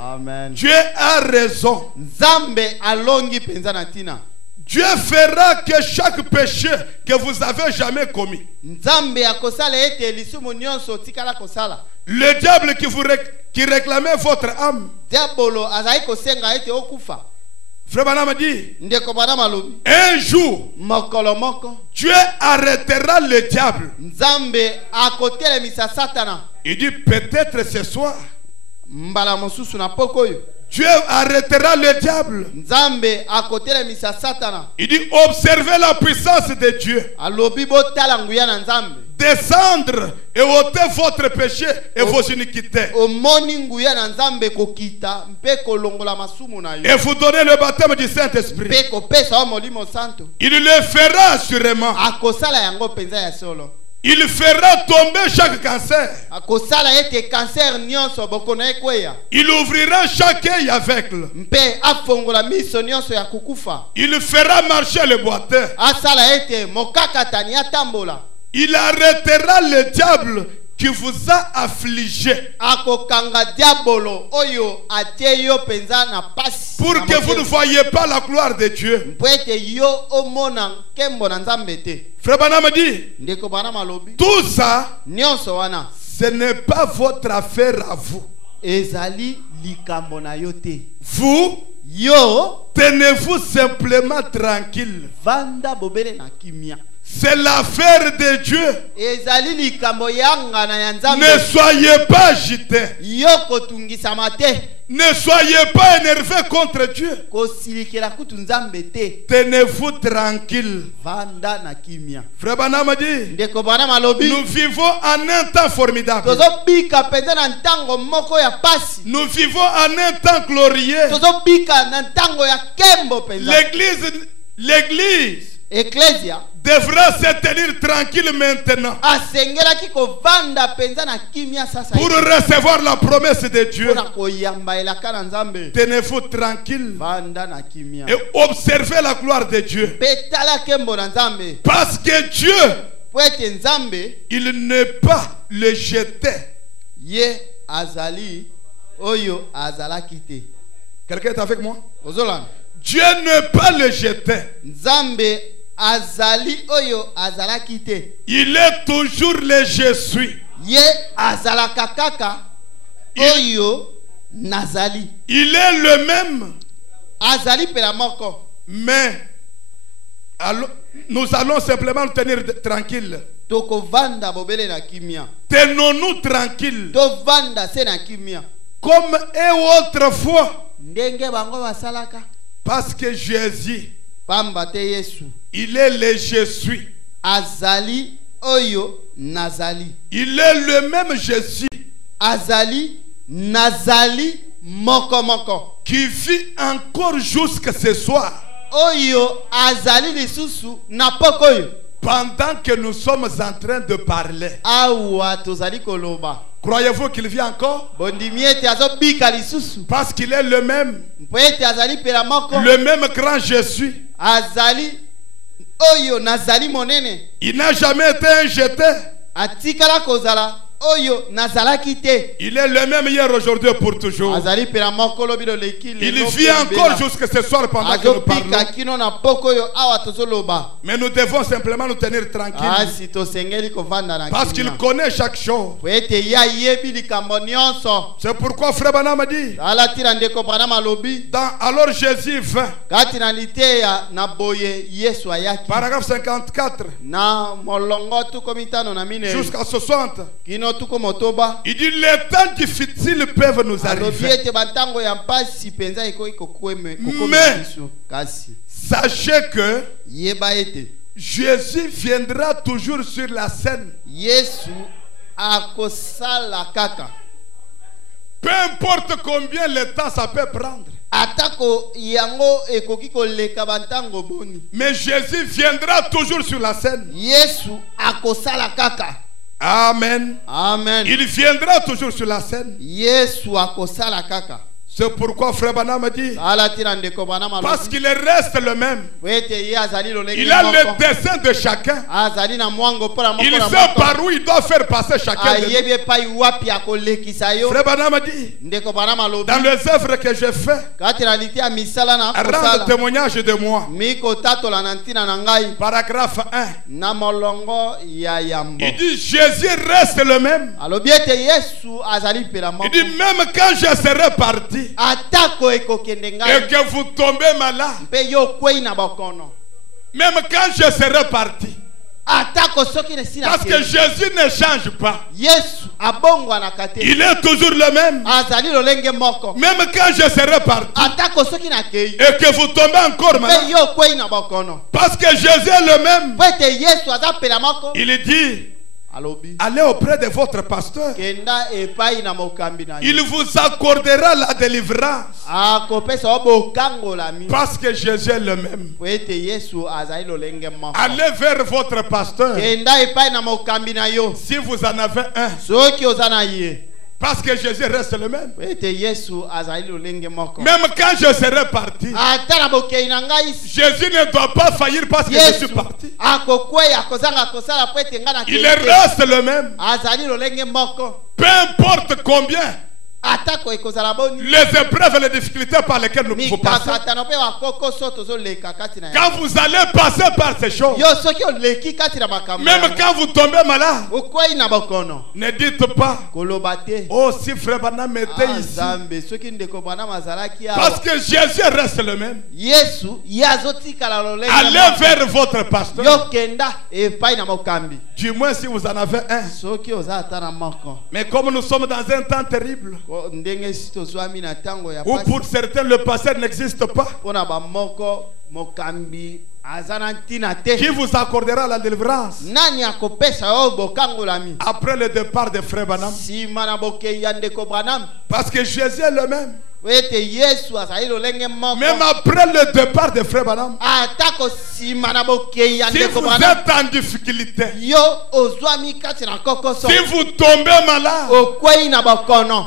Amen. Dieu a raison. nzambe alongi penza na ntina. Dieu fera que chaque péché que vous avez jamais commis, nzambe akosala ete lisumu nyonso tikala kosala. le diable qui réclamait votre âme, diabolo azali kosenga ete okufa. Frère Branham dit, Ndeko Branham alobi un jour, mokolo moko Dieu arrêtera le diable. nzambe akotelemisa satana. Il dit peut-être ce soir, mbala mosusu na poko oyo Dieu arrêtera le diable. nzambe akotelemisa satana. Il dit observez la puissance de Dieu. alobi botala nguya na nzambe. Descendre et ôter votre péché et vos iniquités. omoni nguya na nzambe kokita mpe kolongola masumu na yo. Et vous donner le baptême du Saint-Esprit. mpe kopesa yo molimo santo. Il le fera assurément. akosala yango penza ya solo. Il fera tomber chaque cancer. akosala ete cancer nyonso bokono ekweya. Il ouvrira chaque œil aveugle. mpe afongola miso nyonso ya kukufa. Il fera marcher le boiteux. asala ete mokakatani atambola. Il arrêtera le diable qui vous a affligé akokanga diabolo oyo atie yo penza na pasi pour que vous ne voyez pas la gloire de Dieu. mpo ete yo omona nkembo na nzambe te. Frère Branham dit, Ndeko Branham alobi tout ça, nyonso wana ce n'est pas votre affaire à vous. ezali likambo na yo te. Vous, Yo tenez-vous simplement tranquille. vanda bobele na kimia. C'est l'affaire de Dieu. Ezali likambo yanga na ya nzambe. Ne soyez pas agités. Yo kotungisama te. Ne soyez pas énervés contre Dieu. Kosilikela kutu nzambe te. Tenez-vous tranquille. Vanda na kimia. Frère Branham dit, Ndeko Branham alobi nous vivons en un temps formidable. tozobika penza na ntango moko ya pasi. Nous vivons en un temps glorieux. Tozobika na ntango ya kembo penza. L'église Ecclesia devra se tenir tranquille maintenant asengelaki kovanda penza na kimia sasa pour recevoir la promesse de Dieu. mpona koyamba elaka na nzambe. Tenez-vous tranquille Vanda na kimia. et observez la gloire de Dieu. Petala kembo na nzambe. Parce que Dieu, Po ete nzambe il n'est pas le jeté. ye azali oyo azalaki te. Quelqu'un est avec moi? Ozolanda. Dieu n'est pas le jeté. Nzambe azali oyo azalaki te. Il est toujours le je suis. Ye azalaka kaka oyo nazali. Il est le même. Azali pela moko. Mais alors, nous allons simplement nous tenir tranquilles. Tokovanda bobele na kimia. Tenons-nous tranquilles. Tovanda se na kimia. Comme et autrefois. Ndenge bango basalaka. Parce que Jésus, Pamba te Yesu. il est le je suis. Azali oyo nazali. Il est le même Jésus Azali nazali moko moko. qui vit encore jusqu'à ce soir. Oyo azali lisusu na poko oyo. Pendant que nous sommes en train de parler. Awa tozali koloba. Croyez-vous qu'il vit encore? Bondimi ete azobika lisusu. Parce qu'il est le même. Mpo ete azali pela moko. Le même grand Jésus. Azali oyo nazali monene. Il n'a jamais été un jeté. Atikala kozala oyo nazalaki te. Il est le même hier, aujourd'hui et pour toujours. Azali pela moko lobi lo leki. Il vit encore jusqu'à ce soir pendant que nous parlons. Azobika kino na poko oyo awa tozoloba. Mais nous devons simplement nous tenir tranquilles. Asi tosengeli kovanda na Parce qu'il connaît chaque chose. po ete ya yebi likambo nyonso. C'est pourquoi Frère Branham dit, Ala tira ndeko Branham alobi. alors Jésus vint, Kati na liteya na boye Yesu ayaki. paragraphe 54, Na molongo tuko mitano na mine. jusqu'à 60. Kino tuko motoba. Il dit, les temps difficiles peuvent nous Alobi arriver. ete bantango ya mpasi penza iko kokweme Mais biso. Kasi sachez que yeba ete Jésus viendra toujours sur la scène. Yesu akosala kaka. Peu importe combien le temps ça peut prendre. Atako yango ekoki koleka bantango boni. Mais Jésus viendra toujours sur la scène. Yesu akosala kaka. Amen. Amen. Il viendra toujours sur la scène. Yesu akosala kaka. C'est pourquoi Frère Branham dit, Ala tira ndeko Branham parce qu'il reste le même. Wete ye azali lolenge Il a moko. le dessein de chacun. Azali na mwango pora moko Il na sait moko. par où il doit faire passer chacun de nous. Ayebi epai wapi akolekisa yo. Frère Branham dit, Ndeko Branham alobi. dans les œuvres que je fais, Kati na litia misala na rendre akosala. témoignage de moi. Miko tatola na ntina na ngai. Paragraphe 1. Na molongo ya yambo. Il dit, Jésus reste le même. Alobi ete Yesu azali pela moko. Il dit, même quand je serai parti Atako ekokende et ngai. que vous tombez malade, Mpe yo kwei na bokono. même quand je serai parti, Atako soki ne sina. parce que Jésus ne change pas. Yesu abongwa na kate. Il est toujours le même. Azali lolenge moko. Même quand je serai parti Atako soki na kei. et que vous tombez encore malade, Mpe yo kwei na bokono. parce que Jésus est le même. Pete Yesu aza pela moko. Il dit, Alobi. allez auprès de votre pasteur. Kenda epai na mokambi na yo. Il vous accordera la délivrance. Akopesa obokango la mi. Parce que Jésus est le même. Pete Yesu azali lolenge moko. Allez vers votre pasteur. Kenda epai na mokambi na yo. Si vous en avez un. Soki oza na ye. Parce que Jésus reste le même. ete yesu azali lolenge moko Même quand je serai parti, ata na bokei na ngai Jésus ne doit pas faillir parce que je suis yesu parti. akokweya akozanga kosala po ete ngai na Il kende te. reste le même. azali lolenge moko Peu importe combien atako ekozala boni les épreuves et les difficultés par lesquelles nous pouvons passer. mikakatano mpe bakoko so tozoleka kati na Quand vous allez passer par ces choses, yo soki oleki kati na makambo même yango, quand vous tombez malade, okwei na bokono ne dites pas, koloba te oh si frère Branham était ici. nzambe soki ndeko bwana mazalaki Parce awa que Jésus reste le même. yesu ye azotikala lolenge Allez moko. vers votre pasteur. yo kenda epai na mokambi Du moins si vous en avez un. soki oza ata na moko Mais comme nous sommes dans un temps terrible, Ko- ndenge si tozwami na ntango ya où pasi pour certains le pasteur n'existe pas, mpona bamoko mokambi aza na ntina te qui vous accordera la délivrance nani akopesa yo bokangolami après le départ de frère Branham? nsima na bokei ya ndeko branam Parce que Jésus est le même. ete yesu azali lolenge moko Même après le départ de frère Branham, atako nsima na bokei ya si ndeko vous branam êtes en difficulté, yo ozwami kati na kokoso si vous tombez malade, okwei na bokono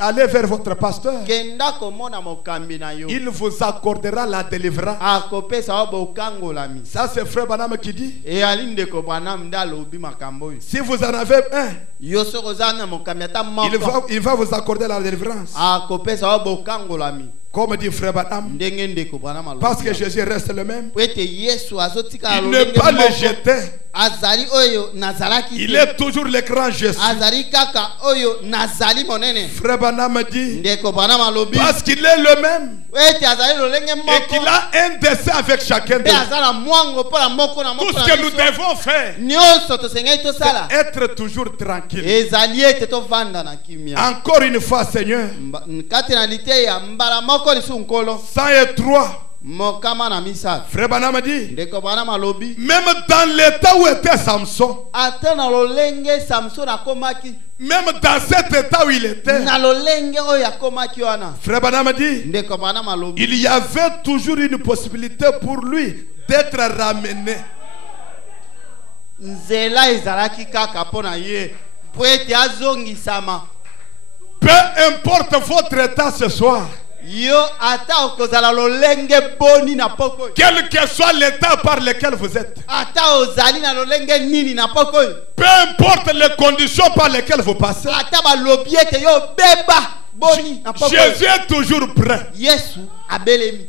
allez vers votre pasteur. kenda komona mokambi na yo Il vous accordera la délivrance. akopesa yo bokangolami Ça, c'est frère Branham qui dit. eyali ndeko branam nde alobi makambo oyo Si vous en avez un, yo soki oza na mokambi ata moko il va vous accorder la délivrance. akopesa yo bokangolami Comme dit frère Branham. ndenge ndeko branam alobi Parce que Jésus reste le même. po ete yesu azotikala Il ne lolenge pas le moko jeter. azali oyo nazalaki Il te est toujours le grand Jésus. azali kaka oyo nazali monene Frère Branham dit. ndeko branam alobi Parce qu'il est le même. ete azali lolenge Et moko qu'il a un dessein avec chacun de mpe nous. aza na mwango mpo na moko na Tout moko ce na que nous biso devons faire, nyonso tosengeli tosala c'est être toujours tranquille. ezali ete tovanda na kimia Encore une fois, Seigneur, kati na liteya mbala moko lisu nkolo 103. mokama na misato Frère Branham dit. ndeko branam alobi Même dans l'état où était Samson, ata na lolenge samson akomaki même dans cet état où il était, na lolenge oyo akomaki wana Frère Branham dit, ndeko branam alobi il y avait toujours une possibilité pour lui d'être ramené. nzela ezalaki kaka mpo na ye mpo ete azongisama Peu importe votre état ce soir, yo ata okozala lolenge boni na poko oyo quel que soit l'état par lequel vous êtes, ata ozali na lolenge nini na poko oyo peu importe les conditions par lesquelles vous passez, ata balobi ete yo beba boni na poko oyo Jésus est toujours prêt. yesu abelemi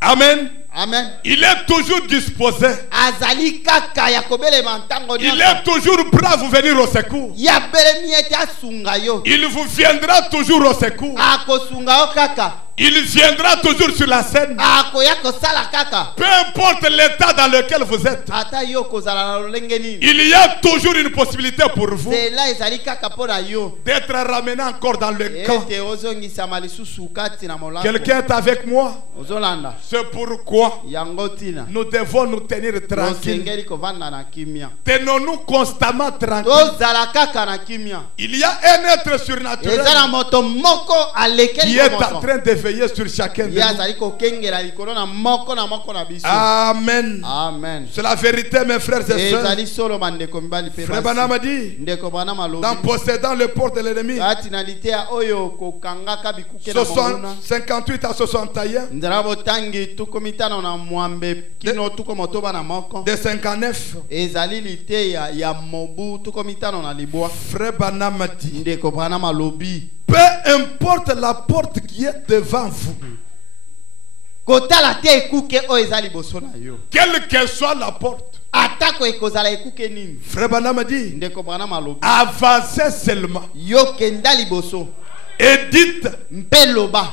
Amen. amen Il est toujours disposé. azali kaka ya kobelema ntango Il nyonso est toujours prêt à vous venir au secours. ye abelemi ete asunga yo Il vous viendra toujours au secours. akosunga yo kaka Il viendra toujours sur la scène. akoya kosala kaka Peu importe l'état dans lequel vous êtes, ata yo kozala na lolenge nini il y a toujours une possibilité pour vous nzela ezali kaka mpo na yo d'être ramené encore dans le camp. ete ozongisama lisusu kati na molango Quelqu'un est avec moi? ozolanda C'est pourquoi yango tina nous devons nous tenir tranquilles. tosengeli kovanda na kimia Tenons-nous constamment tranquilles. tozala kaka na kimia Il y a un être eza na surnaturel moto moko alekeli qui est ko en moto train de veiller sur chacun de ye nous. azali kokengela likolo na moko na biso Amen. amen C'est la vérité, mes frères et sœurs. ezali solo bandeko mibali mpe Frère basi. Branham dit, ndeko bana malobi dans possédant le port de l'ennemi, kati na liteya oyo kokangaka bikuke na 60, monguna 58 à 61, nzela botangi tuku mitano na mwambe kino tuku motoba na moko de 59, ezali liteya ya mobu tuku mitano na libwa Frère Branham dit, ndeko bana malobi peu importe la porte qui est devant vous, kotala te ekuke oyo eza liboso na yo quelle que soit la porte, atako ekozala ekuke nini Frère Branham dit, ndeko bana malobi avancez seulement yo kenda liboso et dites, mpe loba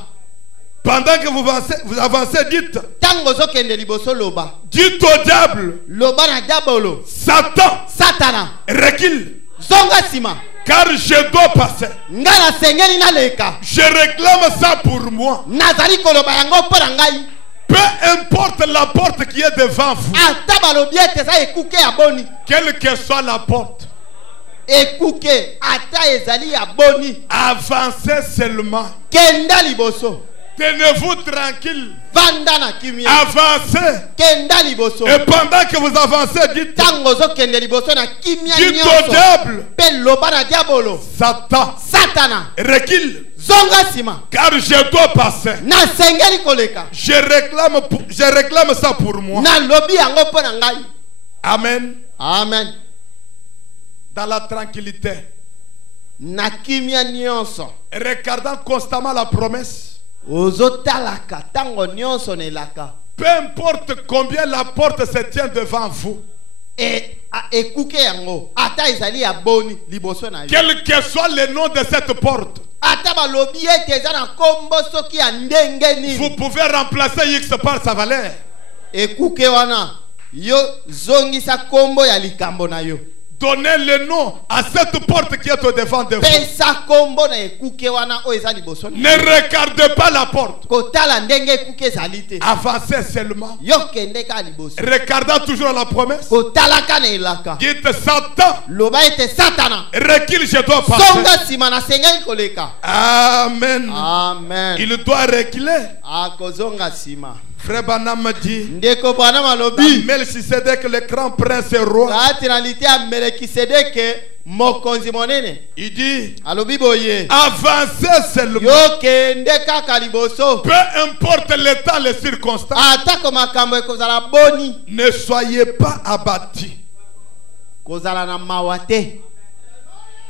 pendant que vous avancez, dites, ntango ozokende liboso loba dites au diable, loba na diabolo Satan, satana recule, zonga nsima car je dois passer. nga nasengeli naleka Je réclame ça pour moi. nazali koloba yango mpo na ngai Peu importe la porte qui est devant vous, ata balobi ete eza ekuke ya boni quelle que soit la porte, ekuke ata ezali ya boni avancez seulement kenda liboso Tenez-vous tranquille. vanda na kimia Avancez. kenda liboso Et pendant que vous avancez, dites, tango ozokende liboso na kimia dites au nyonso diable, mpe loba na diabolo Satan, satana recule. zonga nsima Car je dois passer. nasengeli koleka Je réclame ça pour moi. nalobi yango mpo na ngai. Amen. Amen. Dans la tranquillité. Na kimia nyonso Regardant constamment la promesse. ozotalaka ntango nyonso nelaka Peu importe combien la porte se tient devant vous. ekuke yango ata ezali ya boni liboso na yo Quel que soit le nom de cette porte, ata balobi ete eza na nkombo soki ya ndenge vous nini pouvez remplacer X par sa valeur. ekuke wana yo zongisa nkombo ya likambo na yo Donnez le nom à cette porte qui est au devant de vous. pesa nkombo na ekuke wana oyo eza liboso na Ne yo. regardez pas la porte. kotala ndenge ekuke ezali te Avancez seulement. yo kende ka liboso Regardant toujours la promesse. kotalaka na elaka Dites Satan, loba ete satana recule, je dois passer. zonga nsima nasengeli koleka Amen. amen Il doit reculer. akozonga nsima Frère Banam dit, ndeko bwana dans malobi Melchisedec, le grand prince et roi, kati na lite ya melekisedeke mokonzi monene il dit, alobi boye avancez seulement. yo kende kaka liboso Peu importe l'état, les circonstances, atako makambo ekozala boni ne soyez pas abattus. kozala na mawa te.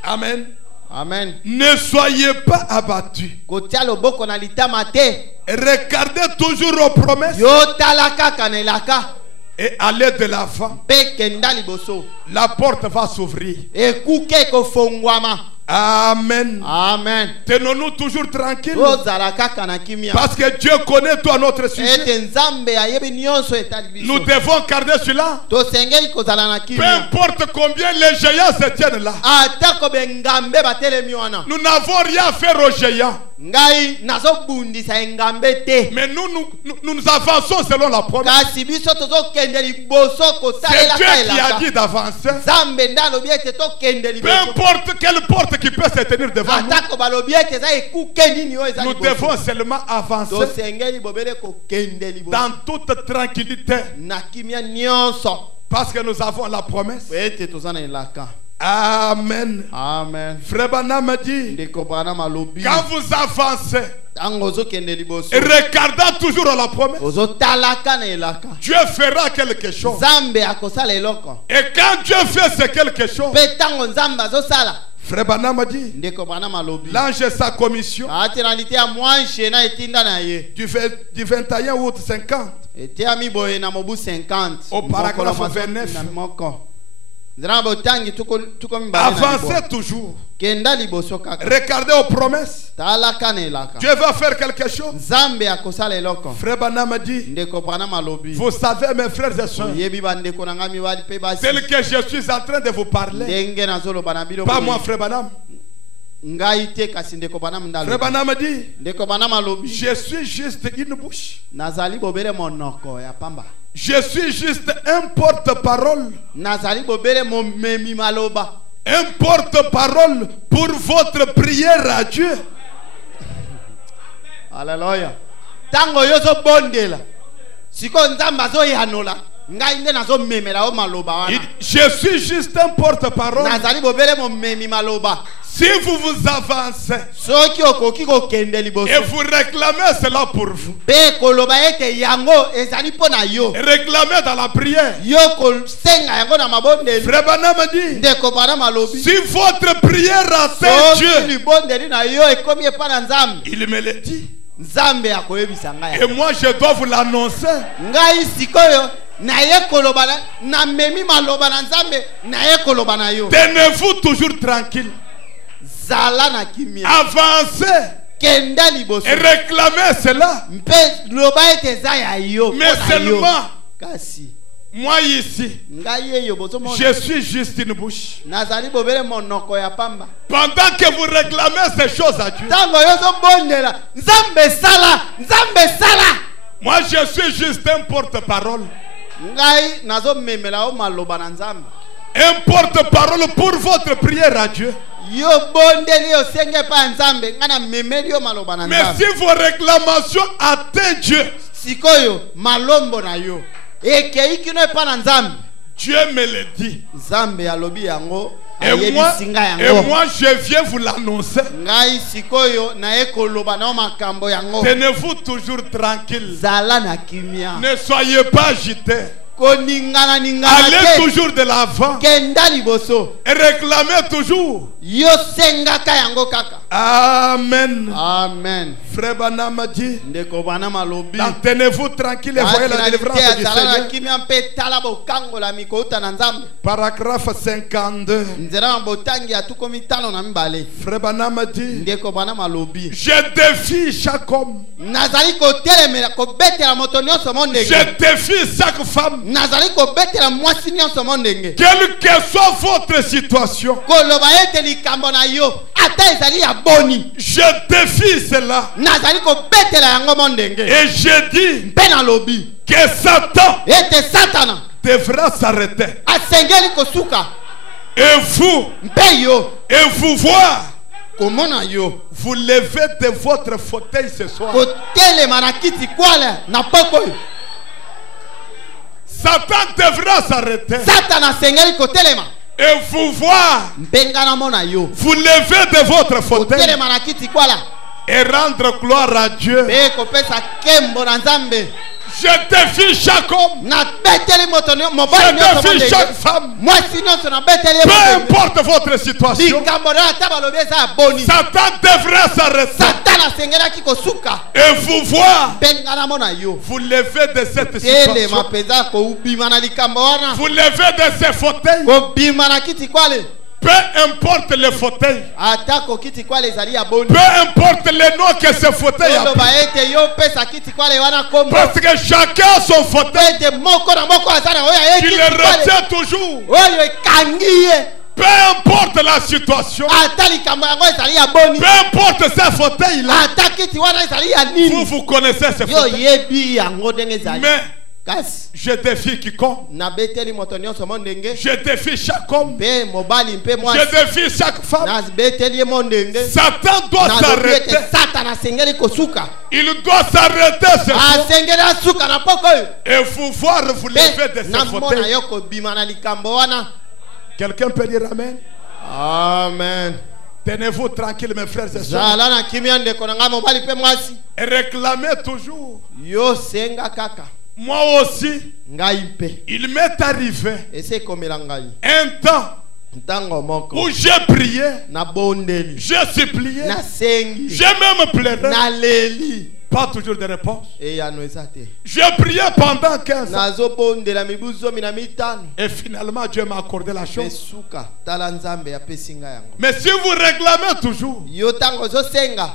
Amen. Amen. Ne soyez pas abattus. kotia loboko na litama te. Regardez toujours aux promesses yo tala kaka na elaka et allez de l'avant. mpe kenda liboso La porte va s'ouvrir. ekuke ekofongwama. Amen. Amen. Tenons-nous toujours tranquilles. tozala kaka na kimia Parce que Dieu connaît tout à notre sujet. ete nzambe ayebi nyonso etali Nous biso devons garder cela. tosengeli kozala na Peu kimia importe combien les géants se tiennent là. atako bengambe batelemi wana Nous n'avons rien à faire aux géants. ngai nazobundisa engambe te Mais nous avançons selon la promesse. kasi biso tozokende liboso C'est kosalelaka Dieu qui a elaka dit d'avancer. nzambe nde alobi ete tokende Peu liboso importe quelle porte qui peut se tenir devant nous. atako balobi ete eza ekuke nini oyo eza Nous liboso devons seulement avancer tosengeli bobele kokende liboso dans toute tranquillité. na kimia nyonso Parce que nous avons la promesse. po ete toza na elaka. Amen. Amen. Frère Banam dit, ndeko bana malobi quand vous avancez, ntango ozokende liboso regardant toujours à la promesse, ozotalaka na elaka Dieu fera quelque chose. nzambe akosala eloko Et quand Dieu fait ce quelque chose, mpe ntango nzambe azosala Frère Banam dit, ndeko bana malobi l'ange et sa commission ate na lite ya mwanshe na etinda na ye du 21 août 50 etiami boye na mobu 50 au paragraphe mokolo masombi 29. na moko nzela na botangi tuko mibale na avancez libwa. toujours. kenda liboso kaka Regardez aux promesses. talaka na elaka Dieu va faire quelque chose. nzambe akosala eloko Frère Banam dit, ndeko bana malobi vous savez mes frères et sœurs, oyebi bandeko na ngai mibali mpe basi tel que je suis en train de vous parler, ndenge nazoloba na bino pas boye. moi Frère Banam. ngai te kasi ndeko bana Frère mndalo Banam dit, ndeko bana malobi je suis juste une bouche. nazali bobele monoko ya pamba Je suis juste un porte-parole. nazali bobele momemi maloba Un porte-parole pour votre prière à Dieu. Haleluya. Tango yo zobondela. Siko nzambe azoyanola. Ngai nde nazomemela o maloba wana. Je suis juste un porte-parole. Nazali bobele momemi maloba. Si vous vous avancez Soki okoki kokende liboso. et vous réclamez cela pour vous, Pe koloba ete yango ezali pona yo. réclamez dans la prière. Yo kosenga yango na mabondeli. Frère Banam dit, Ndeko bana malobi. si votre prière atteint Soki Dieu, libondeli na yo ekomi epa na nzambe. il me le dit. Nzambe akoyebisa ngai. Et moi je dois vous l'annoncer. Ngai sikoyo na ye koloba na memi maloba na nzambe na ye koloba na yo. Tenez-vous toujours tranquille. Zala na kimia. Avancez Kenda liboso. et réclamez cela. Mpe loba ete za ya yo. Mais mpona yo. seulement, Kasi moi ici, ngai ye yo bozo mona. je suis juste une bouche. Nazali bobele monoko ya pamba. Pendant que vous réclamez ces choses à Dieu, Tango yo zo bondela. Nzambe sala. Nzambe sala. moi je suis juste un porte-parole. Ngai nazo memela o maloba na nzambe. Un porte-parole pour votre prière à Dieu. yo bondeli yo senge pa nzambe ngana memeli yo maloba na Mais nzambe. si vos réclamations atteignent Dieu, Sikoyo malombo na yo ekei kino epa na nzambe. Dieu me le dit. Nzambe alobi yango Et ayebisi ngai yango. moi, je viens vous l'annoncer. Ngai sikoyo na ekoloba na makambo yango. Tenez-vous toujours tranquille. Zala na kimia. Ne soyez pas agités. Koningana ningana Allez te. toujours de l'avant. Kenda liboso. Et réclamez toujours. Yo sengaka yango kaka. Amen. Amen. Frère Banam a dit, Ndeko bana malobi. tenez-vous tranquille et voyez la délivrance du Seigneur. Kimia mpe tala bokango la mikota na nzambe. Paragraphe 52. Nzera botangi atuko mitano na mbale. Frère Banam a dit, Ndeko bana malobi. je défie chaque homme. Nazali kotelemela kobetela moto nyonso mondenge. Je défie chaque femme. Nazali kobetela mwasi nyonso mondenge. Quelle que soit votre situation, Koloba ete likambo na yo ata ezali ya boni. je défie cela. Nazali kobetela yango mondenge. Et je dis Mpe na lobi que Satan ete satana devra s'arrêter. asengeli kosuka. Et vous, Mpe yo et vous voir, komona yo vous levez de votre fauteuil ce soir. kotelema na kiti kwala na poko oyo. Satan devra s'arrêter. Satana asengeli kotelema. Et vous voir, Mbengana mona yo vous levez de votre fauteuil kotelema na kiti kwala. et rendre gloire à Dieu. Mpe kopesa kembo na nzambe. Je défie chaque homme. Na beteli moto Je mobali nyonso défie mondenge. chaque femme. Mwasi nyonso na beteli Peu mondenge. importe votre situation, Likambo na ata balobi eza ya boni. Satan devra s'arrêter. Satana asengelaki kosuka. Et vous voir, Mbengana mona yo vous levez de cette telema situation. mpenza koubima na likambo wana. Vous levez de ces fauteuils. Kobima na kiti kwale. Peu importe le fauteuil. Atako kiti kwale ezali ya boni. Peu importe le nom que ce fauteuil a pris. Koloba ete yo pesa kiti kwale wana kombo. Parce que chacun a son fauteuil. Ete moko na moko aza na oyo aye Tu kiti le kwale. retiens toujours. Oyo ekangi ye. Peu importe la situation. Ata likambo yango ezali ya boni. Peu importe ce fauteuil-là. Ata kiti wana ezali ya Vous, nini. vous connaissez ce Yo fauteuil. yebi yango ndenge ezali. Mais Kasi je défie quiconque. nabeteli moto nyonso mondenge. Je défie chaque homme. Mpe mobali mpe Je mwasi. défie chaque femme. Nabeteli ye mondenge. Satan doit Nalobi ete s'arrêter. Satana asengeli kosuka. Il doit s'arrêter ce soir. Asengeli asuka na poko oyo. Et vous voir vous lever de Mpe ce namona fauteuil. yo kobima na likambo wana. Quelqu'un peut dire Amen. Amen. Tenez-vous tranquille, mes frères et sœurs. Zala na kimia ndeko na ngai mobali mpe mwasi. Et réclamez toujours. Yo senga kaka. Moi aussi, Ngai mpe. il m'est arrivé Ese komela ngai. un temps Ntango moko. où j'ai prié, Na bondeli. j'ai supplié, Na sengi. j'ai même pleuré. Na leli. Pas toujours de réponse. Eyano eza te. J'ai prié pendant 15 ans. Nazobondela mibu zomi na mitano. Et finalement, Dieu m'a accordé la chose. Mesuka tala nzambe apesi ngai yango. Mais si vous réclamez toujours, Yo tango ozosenga.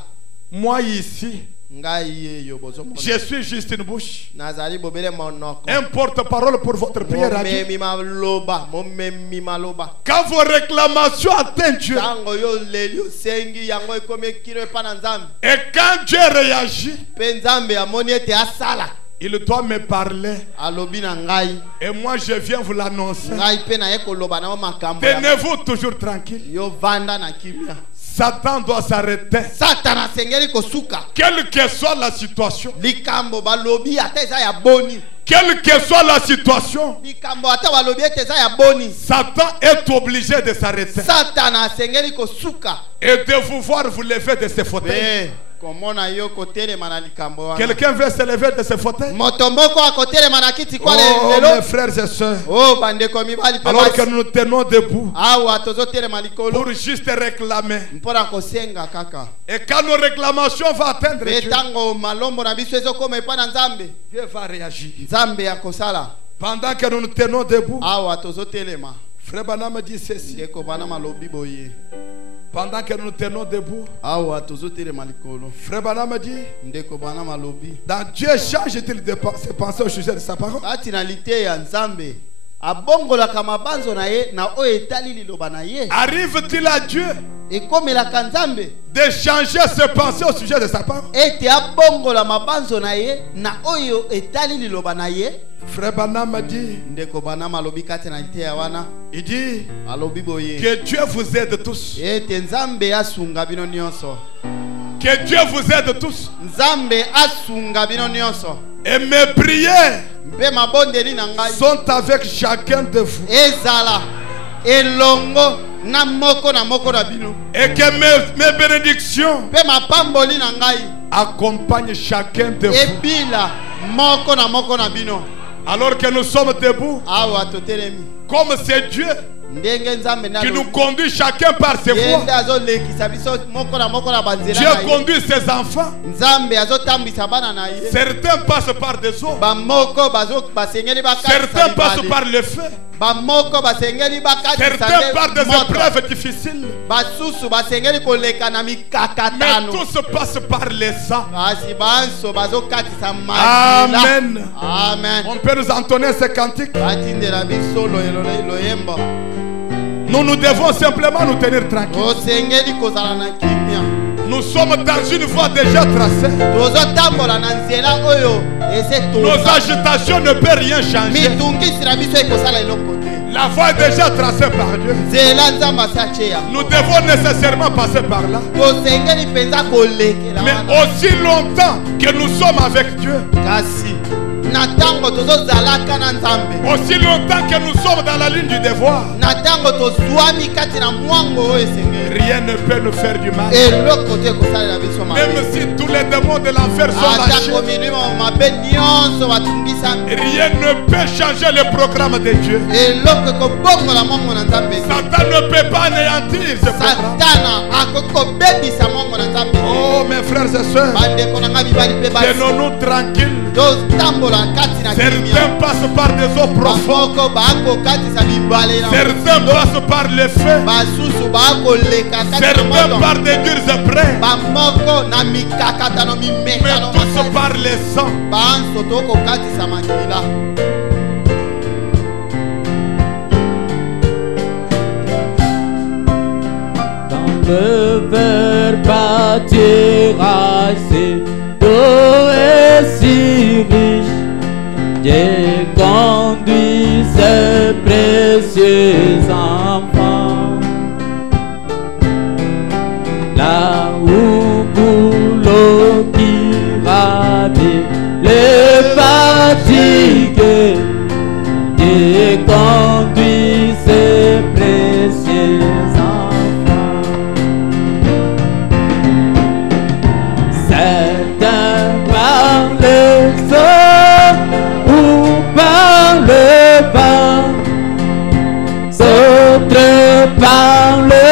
moi ici, Ngai ye yo bozomona. je suis juste une bouche. Nazali bobele monoko. Un porte-parole pour votre prière à Dieu. Momemi maloba. Momemi maloba. Quand vos réclamations atteignent Dieu, Tango yo leli osengi yango ekomi kino epa na nzambe. et quand Dieu réagit, Mpe nzambe amoni ete asala. il doit me parler. Alobi na ngai. Et moi, je viens vous l'annoncer. Ngai mpe na ye koloba na yo makambo ya. Tenez-vous toujours tranquille. Yo vanda na kimia. Satan doit s'arrêter. Satana asengeli kosuka. Quelle que soit la situation, Likambo balobi ata eza ya boni. quelle que soit la situation, Likambo ata balobi ete eza ya boni. Satan est obligé de s'arrêter Satana asengeli kosuka. et de vous voir vous lever de ce fauteuil. Be komona yo kotelema na likambo wana. Quelqu'un veut se lever de ce fauteuil? Moto moko akotelema na kiti kwa Oh, lelo. mes frères et sœurs, Oh bandeko mibali pe alors que basi. nous nous tenons debout Awa tozotelema likolo. pour juste réclamer. Mpona kosenga kaka. Et quand nos réclamations vont atteindre Be Dieu, tango malombo na biso ezokoma epa na nzambe. Dieu va réagir. Nzambe akosala. Pendant que nous nous tenons debout, Awa tozotelema. Frère Banam dit ceci. Ndeko bana malobi boye. Pendant que nous nous tenons debout, Awa tozotelema likolo. Frère Banam dit, Ndeko bana malobi. dans Dieu change-t-il de ses pensées au sujet de sa parole? Kati na lite ya nzambe. Abongolaka mabanzo na ye na oyo etali liloba na ye. Arrive-t-il à Dieu ekomelaka nzambe de changer ses pensées au sujet de sa part. ete abongola mabanzo na ye na oyo etali liloba na ye. Frère Branham a dit, Ndeko Branham alobi kati na iteya wana il dit alobi boye que Dieu vous aide tous. ete nzambe asunga bino nyonso. Que Dieu vous aide tous. Nzambe asunga bino nyonso. Et mes prières Mpe mabondeli na ngai sont avec chacun de vous. ezala elongo na moko na bino. Et que mes bénédictions Mpe mapamboli na ngai accompagnent chacun de vous. ebila moko na bino. Alors que nous sommes debout, Awa totelemi comme c'est Dieu ndenge nzambe qui nous conduit chacun par ses voies. yende azolekisa biso moko na banzela Dieu na ye. conduit ses enfants. Nzambe azotambwisa bana na ye. Certains passent par des eaux. Bamoko basengeli Certains bakatisa passent mibale. par le feu. Bamoko basengeli bakatisa Certains par des moto. épreuves difficiles. Basusu basengeli koleka na Mais mikakatano. tous passent par le sang. Basi banso bazokatisa mazila. Amen. Amen. On peut nous entonner ces cantiques. Batindela biso loyembo. Nous devons simplement nous tenir tranquilles. Tosengeli kozala na kimia. Nous sommes dans une voie déjà tracée. Tozotambola na nzela oyo ese Nos toza. agitations ne peuvent rien changer. Mitungisi na biso ekosala eloko te. La voie est déjà tracée par Dieu. Nzela nzambe asiache yango. Nous devons nécessairement passer par là. Tosengeli mpenza kolekela Mais wana. aussi longtemps que nous sommes avec Dieu, Kasi na ntango tozozalaka na nzambe, aussi longtemps que nous sommes dans la ligne du devoir, na ntango tozwami kati na mwango oyo esengeli, rien ne peut nous faire du mal. eloko te ekosalela biso mabe. Même si tous les démons de l'enfer sont lâchés, Atako milimo mabe nyonso batungisa, rien ne peut changer le programme de Dieu. eloko ekobongola mwango na nzambe. Satan ne peut pas anéantir ce programme. Satana akoki kobebisa mwango na nzambe. Oh mes frères et sœurs, Bandeko na ngai mibali mpe basi, tenons-nous tranquilles. totambola kati na kimia. Certains passent par des eaux profondes. Bamoko bakokatisa bibale na Certains passent par le feu. basusu bakoleka kati na Certains moto. par des durs épreuves. Bamoko na mikakatano Mais mimekano tous makasi. par le sang. Banso tokokatisa makila. Quand le ver bâtira ses dos et si riche, Dieu conduit ses précieux enfants. Là où boulot qui ravit les fatigués, Dieu conduit ses précieux enfants. Certains par le sang ou par le vent, d'autres par le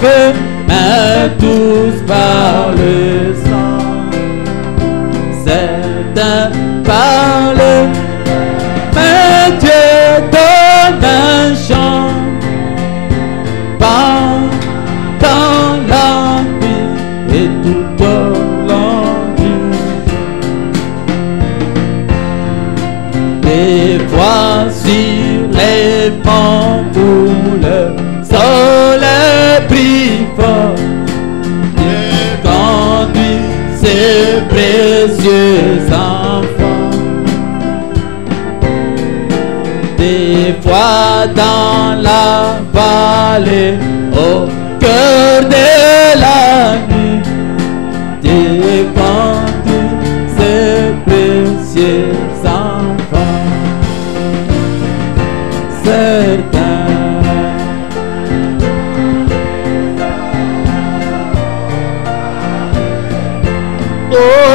feu, mais tous par le sang. Certains par le mais Dieu donne un chant pendant la nuit et tout au long du jour. Des fois sur les monts où le soleil brille fort, Dieu conduit ses précieux enfants. Des fois dans la vallée, au cœur de la nuit, Dieu conduit ses précieux enfants. Certains oh